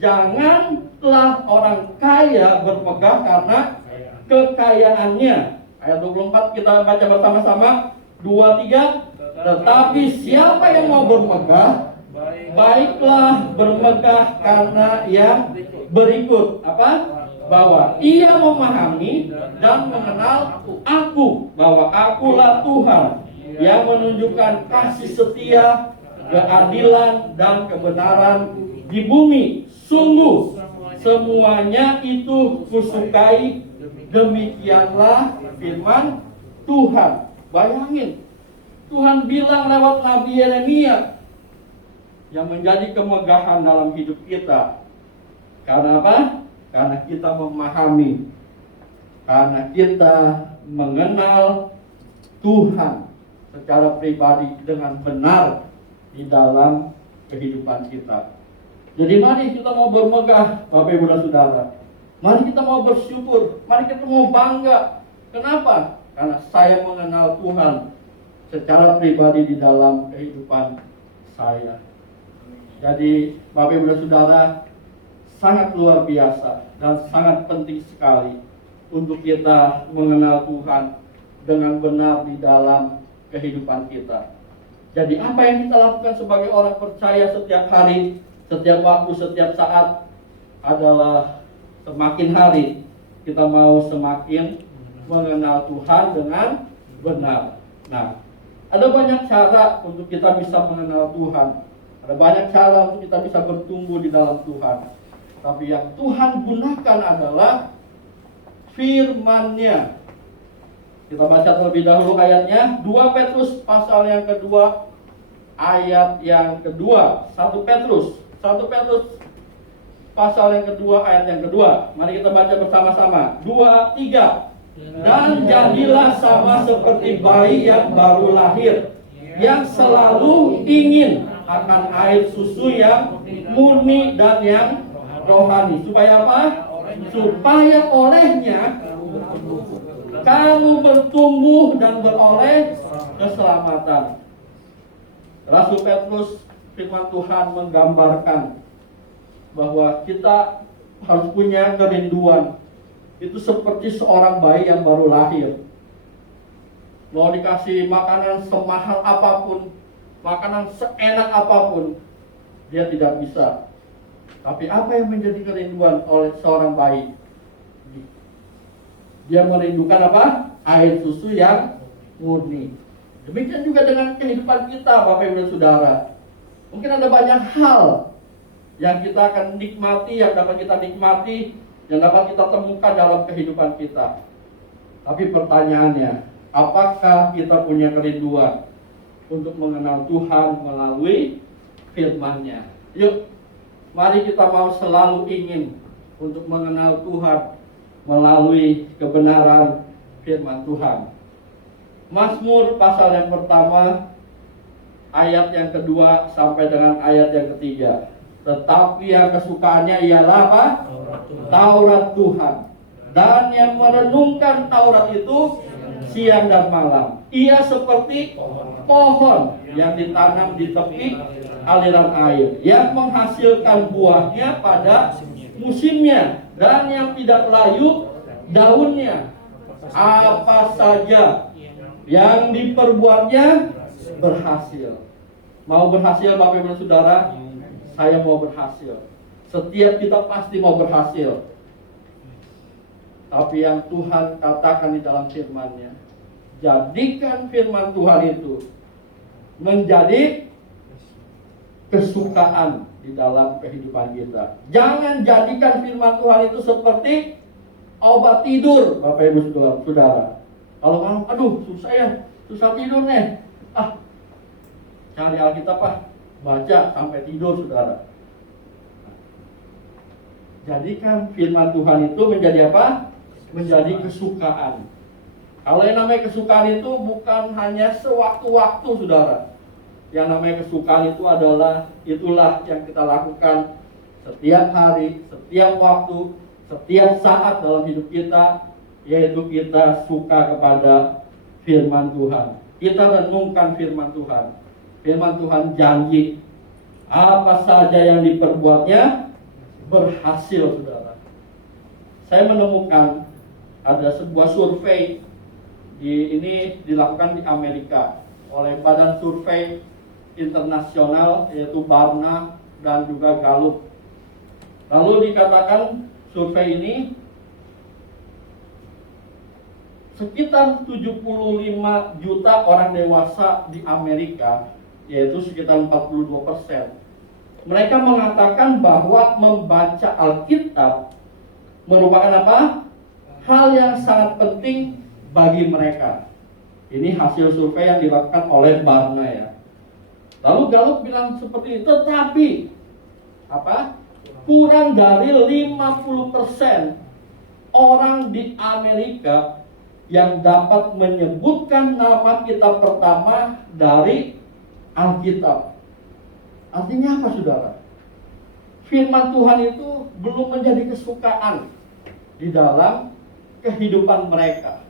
Janganlah orang kaya bermegah karena kekayaannya. Ayat 24 kita baca bersama-sama. 2, 3. Tetapi siapa yang mau bermegah, baiklah bermegah karena yang berikut. Apa? Bahwa ia memahami dan mengenal aku, bahwa akulah Tuhan yang menunjukkan kasih setia, keadilan dan kebenaran di bumi. Sungguh semuanya itu kusukai. Demikianlah firman Tuhan. Bayangin, Tuhan bilang lewat Nabi Yeremia yang menjadi kemegahan dalam hidup kita. Karena apa? Karena kita memahami, karena kita mengenal Tuhan secara pribadi dengan benar di dalam kehidupan kita. Jadi mari kita mau bermegah, Bapak Ibu dan Saudara. Mari kita mau bersyukur, mari kita mau bangga. Kenapa? Karena saya mengenal Tuhan secara pribadi di dalam kehidupan saya. Jadi Bapak Ibu dan Saudara, sangat luar biasa dan sangat penting sekali untuk kita mengenal Tuhan dengan benar di dalam kehidupan kita. Jadi apa yang kita lakukan sebagai orang percaya setiap hari, setiap waktu, setiap saat adalah semakin hari kita mau semakin mengenal Tuhan dengan benar. Nah, ada banyak cara untuk kita bisa mengenal Tuhan. Ada banyak cara untuk kita bisa bertumbuh di dalam Tuhan. Tapi yang Tuhan gunakan adalah firman-Nya. Kita baca terlebih dahulu ayatnya. 2 Petrus pasal yang kedua, ayat yang kedua. 1 Petrus pasal yang kedua, ayat yang kedua. Mari kita baca bersama-sama. 2, 3. Dan jadilah sama seperti bayi yang baru lahir, yang selalu ingin akan air susu yang murni dan yang rohani. Supaya apa? Supaya olehnya kamu bertumbuh dan beroleh keselamatan. Rasul Petrus, firman Tuhan menggambarkan bahwa kita harus punya kerinduan. Itu seperti seorang bayi yang baru lahir. Mau dikasih makanan semahal apapun, makanan seenak apapun, dia tidak bisa. Tapi apa yang menjadi kerinduan oleh seorang bayi? Dia merindukan apa? Air susu yang murni. Demikian juga dengan kehidupan kita, Bapak Ibu dan Saudara. Mungkin ada banyak hal yang kita akan nikmati, yang dapat kita nikmati, yang dapat kita temukan dalam kehidupan kita. Tapi pertanyaannya, apakah kita punya kerinduan untuk mengenal Tuhan melalui firman-Nya? Yuk, mari kita mau selalu ingin untuk mengenal Tuhan melalui kebenaran firman Tuhan. Mazmur pasal yang pertama, ayat yang kedua sampai dengan ayat yang ketiga. Tetapi yang kesukaannya ialah apa? Taurat Tuhan. Dan yang merenungkan Taurat itu siang dan malam. Ia seperti pohon yang ditanam di tepi aliran air, yang menghasilkan buahnya pada musimnya, dan yang tidak layu daunnya. Apa saja yang diperbuatnya berhasil. Mau berhasil, Bapak Ibu dan Saudara? Saya mau berhasil. Setiap kita pasti mau berhasil. Tapi yang Tuhan katakan di dalam firman-Nya, jadikan firman Tuhan itu menjadi kesukaan di dalam kehidupan kita. Jangan jadikan firman Tuhan itu seperti obat tidur, Bapak Ibu Saudara. Kalau kamu, aduh susah ya, susah tidur nih. Cari Alkitab baca sampai tidur Saudara. Jadikan firman Tuhan itu menjadi apa? Menjadi kesukaan. Kalau yang namanya kesukaan itu bukan hanya sewaktu-waktu Saudara. Yang namanya kesukaan itu adalah itulah yang kita lakukan setiap hari, setiap waktu, setiap saat dalam hidup kita, yaitu kita suka kepada firman Tuhan. Kita renungkan firman Tuhan. Firman Tuhan janji apa saja yang diperbuatnya berhasil Saudara. Saya menemukan ada sebuah survei ini dilakukan di Amerika oleh Badan Survei Internasional yaitu Barna dan juga Gallup. Lalu dikatakan survei ini sekitar 75 juta orang dewasa di Amerika, yaitu sekitar 42%. Mereka mengatakan bahwa membaca Alkitab merupakan apa? Hal yang sangat penting bagi mereka. Ini hasil survei yang dilakukan oleh Barna ya. Lalu Gallup bilang seperti itu, tetapi apa? Kurang dari 50% orang di Amerika yang dapat menyebutkan nama kitab pertama dari Alkitab. Artinya apa Saudara? Firman Tuhan itu belum menjadi kesukaan di dalam kehidupan mereka.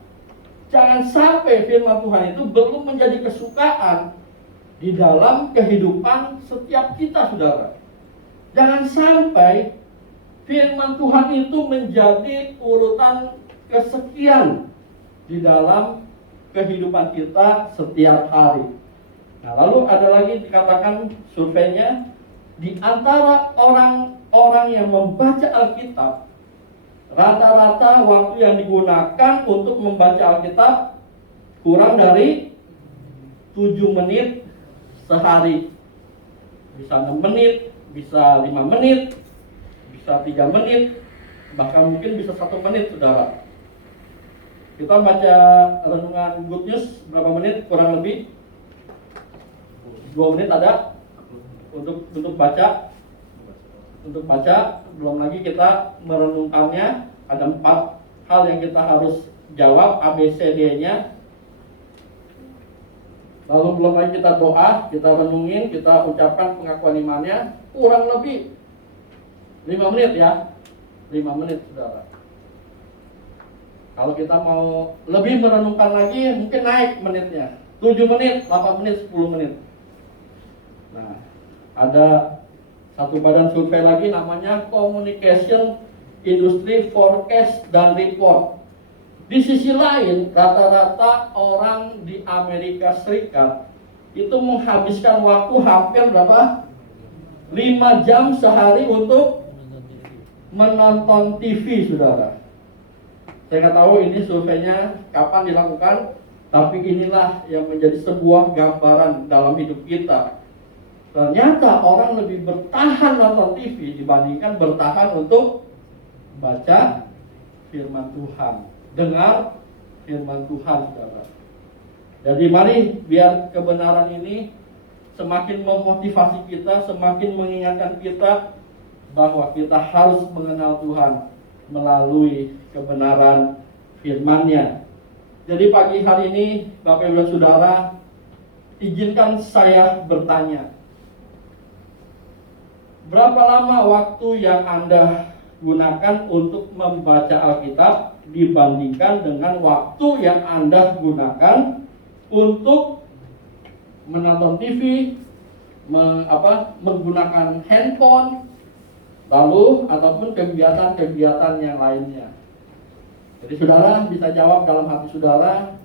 Jangan sampai firman Tuhan itu belum menjadi kesukaan di dalam kehidupan setiap kita Saudara. Jangan sampai firman Tuhan itu menjadi urutan kesekian di dalam kehidupan kita setiap hari. Nah, lalu ada lagi dikatakan surveinya, di antara orang-orang yang membaca Alkitab, rata-rata waktu yang digunakan untuk membaca Alkitab kurang dari 7 menit sehari. Bisa 6 menit, bisa 5 menit, bisa 3 menit, bahkan mungkin bisa 1 menit Saudara. Kita baca renungan Good News berapa menit kurang lebih? 2 menit ada untuk baca. Untuk baca, belum lagi kita merenungkannya. Ada 4 hal yang kita harus jawab ABCD-nya. Lalu belum lagi kita doa, kita renungin, kita ucapkan pengakuan imannya. Kurang lebih 5 menit ya. 5 menit Saudara. Kalau kita mau lebih merenungkan lagi, mungkin naik menitnya 7 menit, 8 menit, 10 menit. Nah, ada satu badan survei lagi namanya Communication Industry Forecast dan Report. Di sisi lain, rata-rata orang di Amerika Serikat itu menghabiskan waktu hampir berapa? 5 jam sehari untuk menonton TV Saudara. Saya nggak tahu ini surveinya kapan dilakukan, tapi inilah yang menjadi sebuah gambaran dalam hidup kita. Ternyata orang lebih bertahan nonton TV dibandingkan bertahan untuk baca firman Tuhan, dengar firman Tuhan Saudara. Jadi mari biar kebenaran ini semakin memotivasi kita, semakin mengingatkan kita bahwa kita harus mengenal Tuhan melalui kebenaran firman-Nya. Jadi pagi hari ini Bapak Ibu Saudara, izinkan saya bertanya. Berapa lama waktu yang Anda gunakan untuk membaca Alkitab dibandingkan dengan waktu yang Anda gunakan untuk menonton TV, menggunakan handphone, lalu ataupun kegiatan-kegiatan yang lainnya. Jadi saudara bisa jawab dalam hati saudara,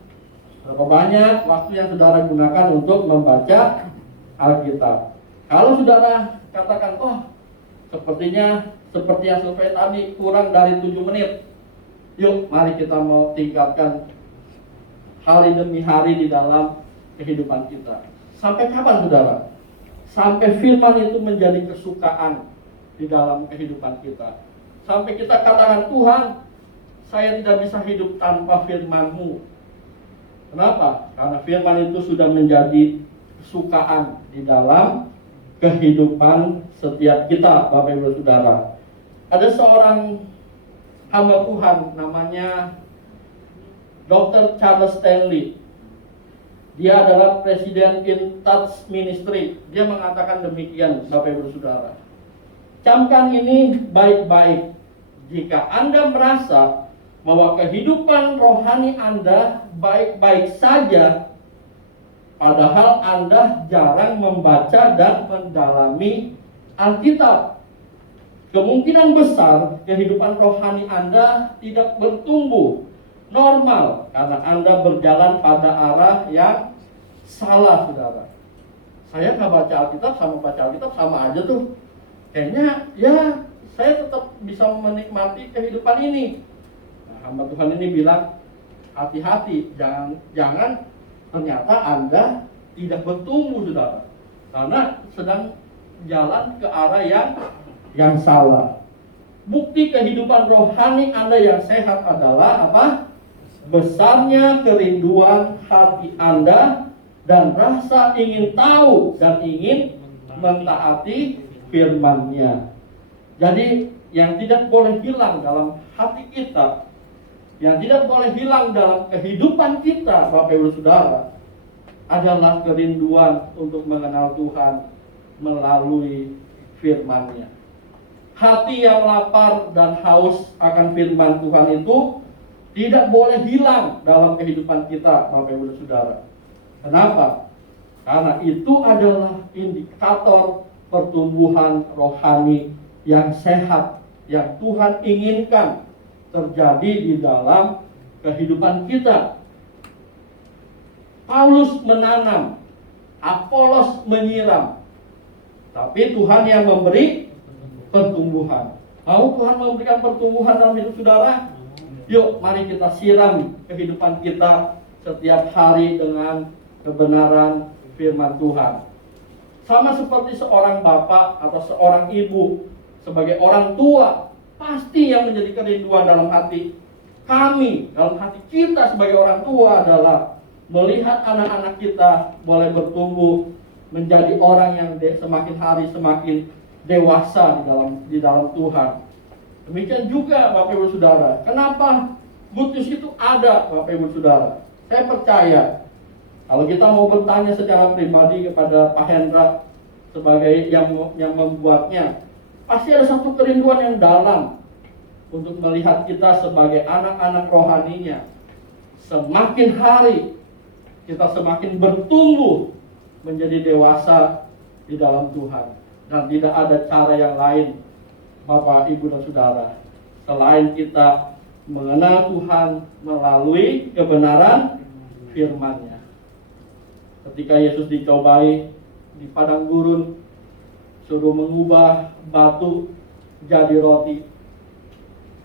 berapa banyak waktu yang saudara gunakan untuk membaca Alkitab. Kalau saudara katakan, sepertinya seperti yang survei tadi kurang dari 7 menit. Yuk mari kita mau tingkatkan hari demi hari di dalam kehidupan kita. Sampai kapan saudara? Sampai firman itu menjadi kesukaan di dalam kehidupan kita. Sampai kita katakan, Tuhan, saya tidak bisa hidup tanpa firman-Mu. Kenapa? Karena firman itu sudah menjadi kesukaan di dalam kehidupan setiap kita, Bapak Ibu Saudara. Ada seorang hamba Tuhan namanya Dr. Charles Stanley. Dia adalah Presiden in Touch Ministry. Dia mengatakan demikian, Bapak Ibu Saudara. Camkan ini baik-baik. Jika Anda merasa bahwa kehidupan rohani Anda baik-baik saja, padahal Anda jarang membaca dan mendalami Alkitab, kemungkinan besar kehidupan rohani Anda tidak bertumbuh normal karena Anda berjalan pada arah yang salah, saudara. Saya nggak baca Alkitab sama baca Alkitab sama aja tuh. Kayaknya ya saya tetap bisa menikmati kehidupan ini. Hamba Tuhan ini bilang, hati-hati, jangan ternyata Anda tidak bertumbuh, saudara, karena sedang jalan ke arah yang salah. Bukti kehidupan rohani Anda yang sehat adalah apa? Besarnya kerinduan hati Anda dan rasa ingin tahu dan ingin mentaati firman-Nya. Jadi yang tidak boleh hilang dalam hati kita, yang tidak boleh hilang dalam kehidupan kita, Bapak Ibu Saudara, adalah kerinduan untuk mengenal Tuhan melalui firman-Nya. Hati yang lapar dan haus akan firman Tuhan itu tidak boleh hilang dalam kehidupan kita, Bapak Ibu Saudara. Kenapa? Karena itu adalah indikator pertumbuhan rohani yang sehat, yang Tuhan inginkan terjadi di dalam kehidupan kita. Paulus menanam, Apolos menyiram, tapi Tuhan yang memberi pertumbuhan. Mau Tuhan memberikan pertumbuhan dalam hidup saudara? Yuk, mari kita siram kehidupan kita setiap hari dengan kebenaran firman Tuhan. Sama seperti seorang bapak atau seorang ibu, sebagai orang tua, pasti yang menjadi kerinduan dalam hati kami, dalam hati kita sebagai orang tua adalah melihat anak-anak kita boleh bertumbuh menjadi orang yang semakin hari semakin dewasa di dalam Tuhan. Demikian juga Bapak Ibu Saudara. Kenapa good news itu ada, Bapak Ibu Saudara? Saya percaya kalau kita mau bertanya secara pribadi kepada Pak Hendra sebagai yang membuatnya, pasti ada satu kerinduan yang dalam untuk melihat kita sebagai anak-anak rohaninya. Semakin hari kita semakin bertumbuh menjadi dewasa di dalam Tuhan. Dan tidak ada cara yang lain, Bapak, Ibu, dan Saudara, selain kita mengenal Tuhan melalui kebenaran firman-Nya. Ketika Yesus dicobai di padang gurun, suruh mengubah batu jadi roti.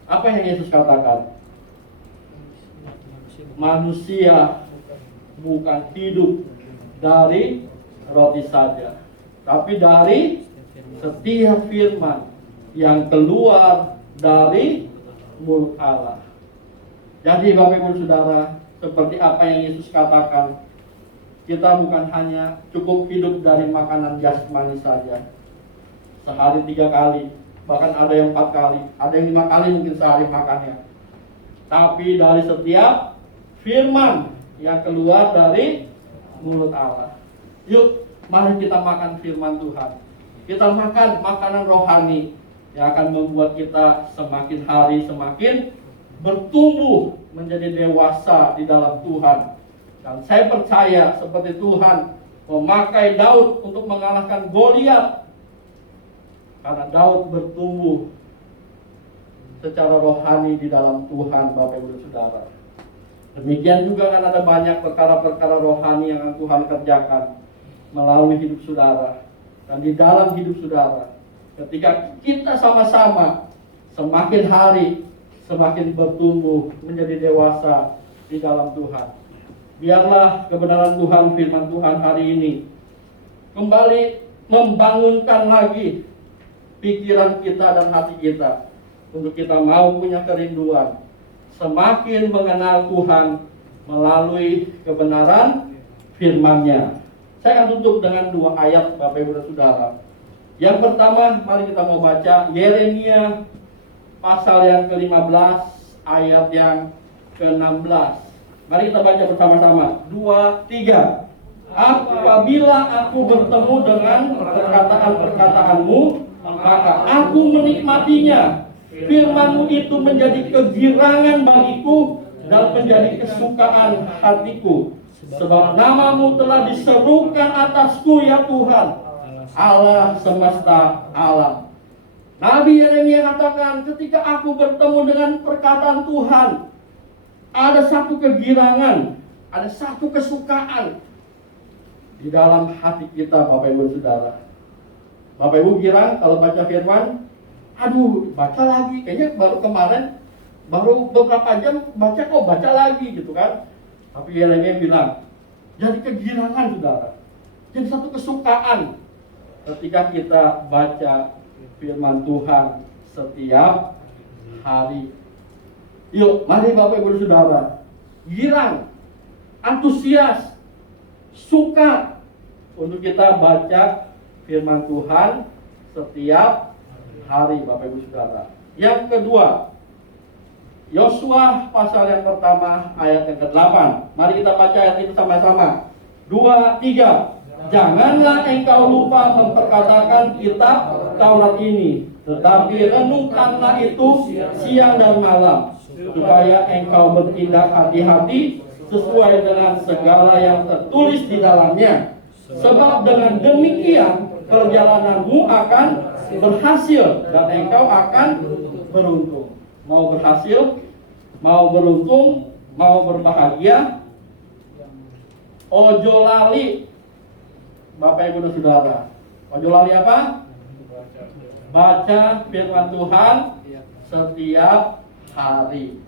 Apa yang Yesus katakan? Manusia bukan hidup dari roti saja, tapi dari setiap firman yang keluar dari mulut Allah. Jadi Bapak Ibu Saudara, seperti apa yang Yesus katakan, kita bukan hanya cukup hidup dari makanan jasmani saja, sehari 3 kali, bahkan ada yang 4 kali, ada yang 5 kali mungkin sehari makannya. Tapi dari setiap firman yang keluar dari mulut Allah. Yuk, mari kita makan firman Tuhan. Kita makan makanan rohani yang akan membuat kita semakin hari semakin bertumbuh menjadi dewasa di dalam Tuhan. Dan saya percaya seperti Tuhan memakai Daud untuk mengalahkan Goliat, karena Daud bertumbuh secara rohani di dalam Tuhan, Bapak Ibu Saudara. Demikian juga kan ada banyak perkara-perkara rohani yang akan Tuhan kerjakan melalui hidup saudara dan di dalam hidup saudara. Ketika kita sama-sama semakin hari semakin bertumbuh menjadi dewasa di dalam Tuhan. Biarlah kebenaran Tuhan, firman Tuhan hari ini kembali membangunkan lagi pikiran kita dan hati kita untuk kita mau punya kerinduan semakin mengenal Tuhan melalui kebenaran firman-Nya. Saya akan tutup dengan 2 ayat Bapak Ibu dan Saudara. Yang pertama, mari kita mau baca Yeremia pasal yang ke-15 ayat yang ke-16. Mari kita baca bersama-sama. 2, 3. Apabila aku bertemu dengan perkataan-perkataanmu, maka aku menikmatinya. Firman-Mu itu menjadi kegirangan bagiku dan menjadi kesukaan hatiku. Sebab nama-Mu telah diserukan atasku, ya Tuhan, Allah semesta alam. Nabi Yeremia katakan, ketika aku bertemu dengan perkataan Tuhan, ada satu kegirangan, ada satu kesukaan di dalam hati kita, Bapak Ibu Saudara. Bapak Ibu girang kalau baca firman, aduh baca lagi, kayaknya baru kemarin, baru beberapa jam baca lagi gitu kan. Tapi Yeremia bilang, jadi kegirangan Saudara, jadi satu kesukaan ketika kita baca firman Tuhan setiap hari. Yuk, mari Bapak Ibu Saudara, girang, antusias, suka untuk kita baca firman Tuhan setiap hari, Bapak Ibu Saudara. Yang kedua, Yosua pasal yang pertama ayat yang ke-8. Mari kita baca ayat ini bersama-sama. 2, 3. Janganlah engkau lupa memperkatakan kitab Taurat ini, tetapi renungkanlah itu siang dan malam, supaya engkau bertindak hati-hati sesuai dengan segala yang tertulis di dalamnya. Sebab dengan demikian perjalananmu akan berhasil dan engkau akan beruntung. Mau berhasil, mau beruntung, mau berbahagia, ojo lali, Bapak Ibu dan Saudara. Ojo lali apa? Baca firman Tuhan setiap hari.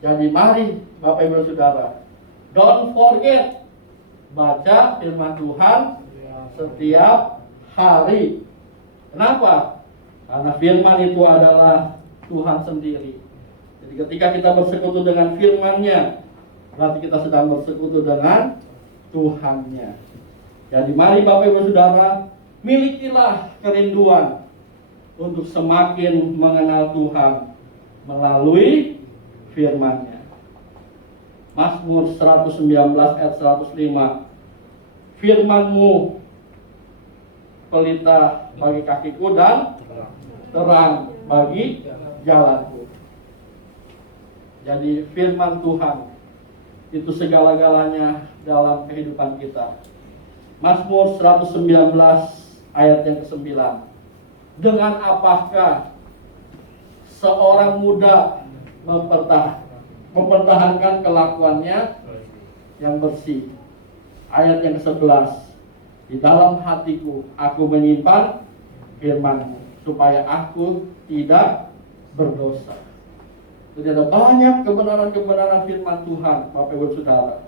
Jadi mari Bapak Ibu dan Saudara, don't forget, baca firman Tuhan setiap hari. Kenapa? Karena firman itu adalah Tuhan sendiri. Jadi ketika kita bersekutu dengan firman-Nya, berarti kita sedang bersekutu dengan Tuhan-Nya. Jadi mari Bapak Ibu Saudara, milikilah kerinduan untuk semakin mengenal Tuhan melalui firman-Nya. Mazmur 119 ayat 105. Firman-Mu pelita bagi kakiku dan terang bagi jalanku. Jadi firman Tuhan itu segala-galanya dalam kehidupan kita. Mazmur 119 ayat yang ke-9. Dengan apakah seorang muda mempertahankan kelakuannya yang bersih. Ayat yang ke-11. Di dalam hatiku aku menyimpan firman-Mu, supaya aku tidak berdosa. Jadi ada banyak kebenaran-kebenaran firman Tuhan, Bapak Ibu Saudara,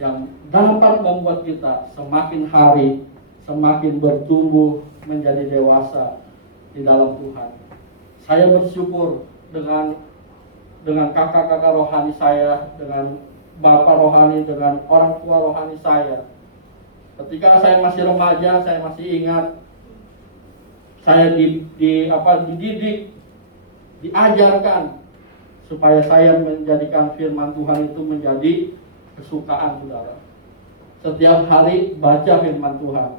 yang dapat membuat kita semakin hari semakin bertumbuh menjadi dewasa di dalam Tuhan. Saya bersyukur dengan kakak-kakak rohani saya, dengan bapak rohani, dengan orang tua rohani saya. Ketika saya masih remaja, saya masih ingat saya dididik, diajarkan supaya saya menjadikan firman Tuhan itu menjadi kesukaan Saudara. Setiap hari baca firman Tuhan,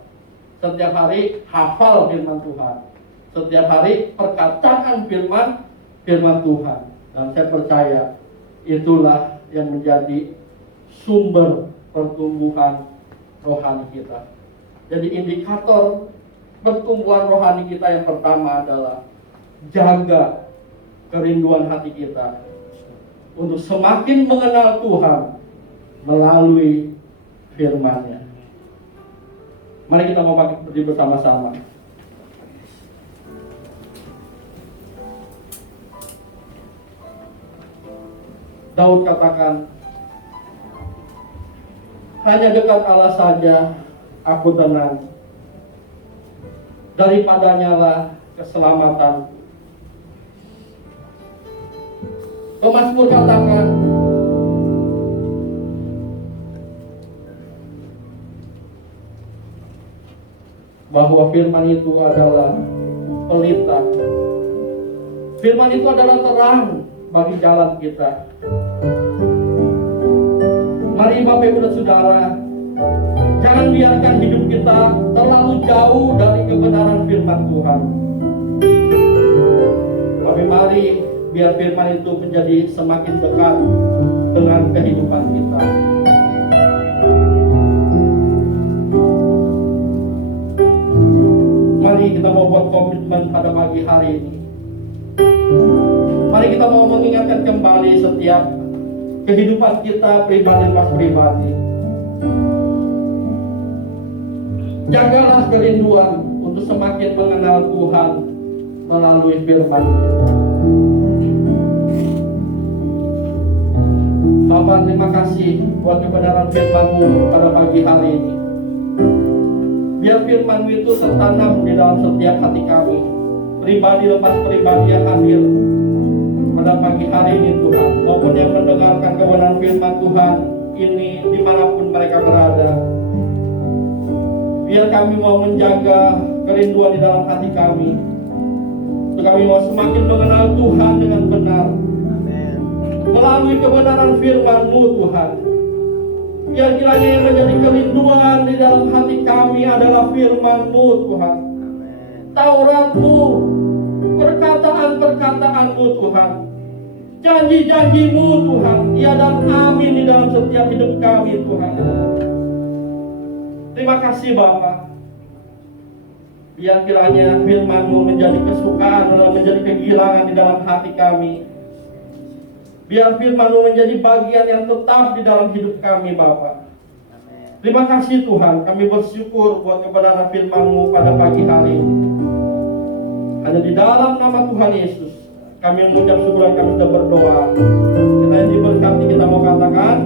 setiap hari hafal firman Tuhan, setiap hari perkataan firman Tuhan. Dan saya percaya itulah yang menjadi sumber pertumbuhan rohani kita. Jadi indikator pertumbuhan rohani kita yang pertama adalah jaga kerinduan hati kita untuk semakin mengenal Tuhan melalui firman-Nya. Mari kita mau berdiri bersama-sama. Daud katakan, hanya dekat Allah saja aku tenang, daripadanya lah keselamatan. Pemazmur katakan, bahwa firman itu adalah pelita. Firman itu adalah terang bagi jalan kita. Mari Bapak Ibu dan Saudara, jangan biarkan hidup kita terlalu jauh dari kebenaran firman Tuhan. Tapi mari biar firman itu menjadi semakin dekat dengan kehidupan kita. Mari kita mau buat komitmen pada pagi hari ini. Mari kita mau mengingatkan kembali setiap kehidupan kita pribadi. Jagalah kerinduan untuk semakin mengenal Tuhan melalui firman-Nya. Bapak, terima kasih buat kebenaran firman-Mu pada pagi hari ini. Biar firman-Mu itu tertanam di dalam setiap hati kami, pribadi lepas pribadi yang hadir pada pagi hari ini Tuhan, maupun yang mendengarkan kebenaran firman Tuhan ini dimanapun mereka berada. Biar kami mau menjaga kerinduan di dalam hati kami, untuk kami mau semakin mengenal Tuhan dengan benar. Amen. Melalui kebenaran firman-Mu Tuhan, biar kiranya yang menjadi kerinduan di dalam hati kami adalah firman-Mu Tuhan, Taurat-Mu, perkataan-perkataan-Mu Tuhan, janji-janji-Mu Tuhan, ya dan amin di dalam setiap hidup kami Tuhan. Terima kasih Bapa. Biar kiranya firman-Mu menjadi kesukaan dan menjadi kegirangan di dalam hati kami. Biar firman-Mu menjadi bagian yang tetap di dalam hidup kami Bapa. Terima kasih Tuhan, kami bersyukur buat kebenaran firman-Mu pada pagi hari ini. Hanya di dalam nama Tuhan Yesus kami mengucap syukur dan kami sudah berdoa. Kita yang diberkati, kita mau katakan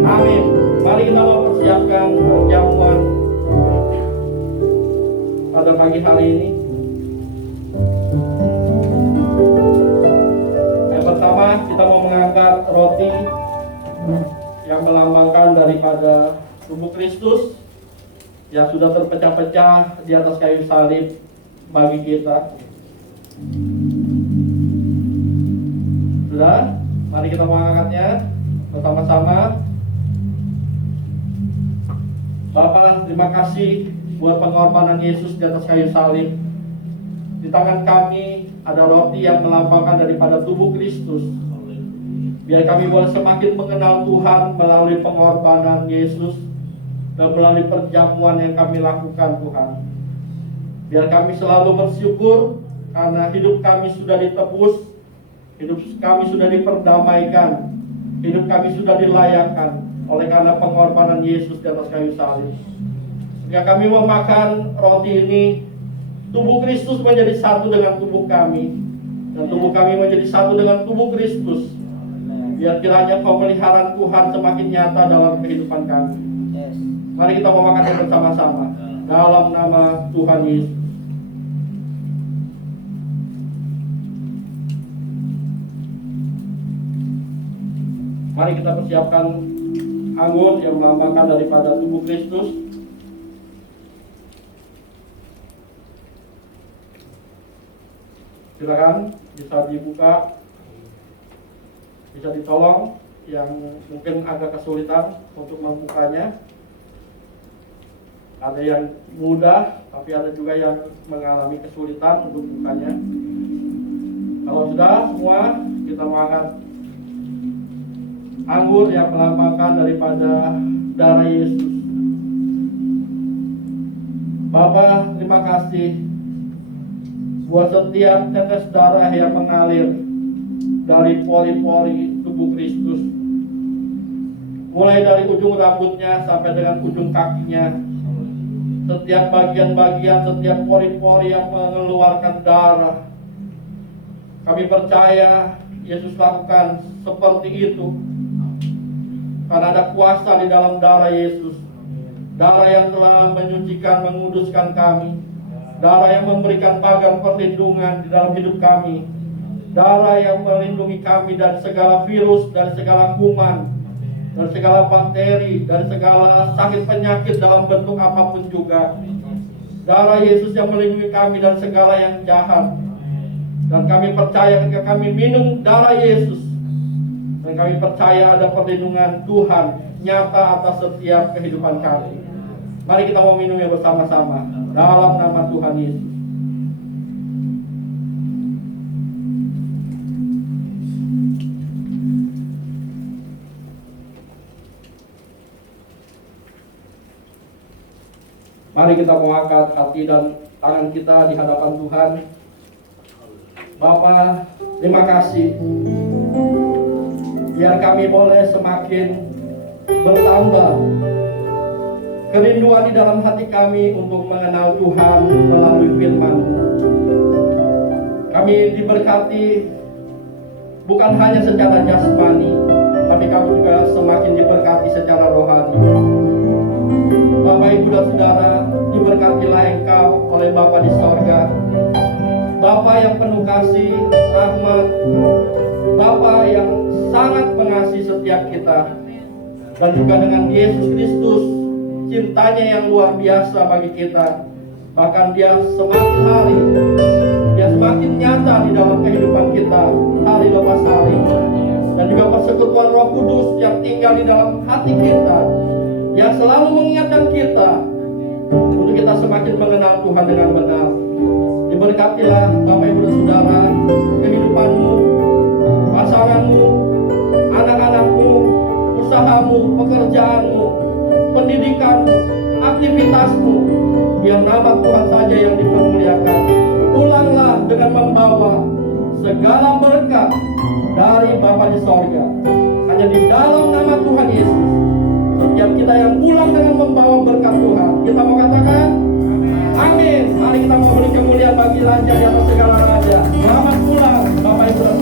amin. Mari kita mau persiapkan perjamuan pada pagi hari ini. Yang pertama kita mau mengangkat roti yang melambangkan daripada tubuh Kristus yang sudah terpecah-pecah di atas kayu salib bagi kita. Sudah? Mari kita mengangkatnya bersama-sama. Bapa, terima kasih buat pengorbanan Yesus di atas kayu salib. Di tangan kami ada roti yang melambangkan daripada tubuh Kristus. Biar kami boleh semakin mengenal Tuhan melalui pengorbanan Yesus dan melalui perjamuan yang kami lakukan Tuhan. Biar kami selalu bersyukur karena hidup kami sudah ditebus, hidup kami sudah diperdamaikan, hidup kami sudah dilayakkan oleh karena pengorbanan Yesus di atas kayu salib. Jika kami memakan roti ini, tubuh Kristus menjadi satu dengan tubuh kami, dan tubuh kami menjadi satu dengan tubuh Kristus. Biar kiranya pemeliharaan Tuhan semakin nyata dalam kehidupan kami. Mari kita memakannya bersama-sama dalam nama Tuhan Yesus. Mari kita persiapkan anggur yang melambangkan daripada tubuh Kristus. Silakan bisa dibuka, bisa ditolong yang mungkin agak kesulitan untuk membukanya. Ada yang mudah, tapi ada juga yang mengalami kesulitan untuk bukanya. Kalau sudah semua, kita mengangkat anggur yang melambangkan daripada darah Yesus. Bapa, terima kasih buat setiap tetes darah yang mengalir dari pori-pori tubuh Kristus, mulai dari ujung rambutnya sampai dengan ujung kakinya. Setiap bagian-bagian, setiap pori-pori yang mengeluarkan darah, kami percaya Yesus lakukan seperti itu karena ada kuasa di dalam darah Yesus, darah yang telah menyucikan, menguduskan kami, darah yang memberikan pagar perlindungan di dalam hidup kami. darah yang melindungi kami dari segala virus, dari segala kuman, dari segala bakteri, dari segala sakit penyakit dalam bentuk apapun juga. Darah Yesus yang melindungi kami dari segala yang jahat. Dan kami percaya ketika kami minum darah Yesus, dan kami percaya ada perlindungan Tuhan nyata atas setiap kehidupan kami. Mari kita mau minumnya bersama-sama dalam nama Tuhan Yesus. Mari kita mengangkat hati dan tangan kita di hadapan Tuhan. Bapa, terima kasih. Biar kami boleh semakin bertambah kerinduan di dalam hati kami untuk mengenal Tuhan melalui firman. Kami diberkati bukan hanya secara jasmani, tapi kami juga semakin diberkati secara rohani. Bapak, Ibu, dan Saudara, diberkatilah Engkau oleh Bapa di sorga. Bapa yang penuh kasih, rahmat, Bapa yang sangat mengasihi setiap kita. Dan juga dengan Yesus Kristus, cintanya yang luar biasa bagi kita. Bahkan dia semakin hari, dia semakin nyata di dalam kehidupan kita, hari lepas hari. Dan juga persekutuan Roh Kudus yang tinggal di dalam hati kita, yang selalu mengingatkan kita untuk kita semakin mengenal Tuhan dengan benar. Diberkatilah Bapak, Ibu, dan Saudara, kehidupanmu, pasanganmu, anak-anakmu, usahamu, pekerjaanmu, pendidikanmu, aktivitasmu. Biar nama Tuhan saja yang dipermuliakan. Pulanglah dengan membawa segala berkat dari Bapa di sorga. Hanya di dalam nama Tuhan Yesus, setiap kita yang pulang dengan membawa berkat Tuhan, kita mau katakan amin. Mari kita memberi kemuliaan bagi Raja di atas segala raja. Selamat pulang Bapak, Ibu, dan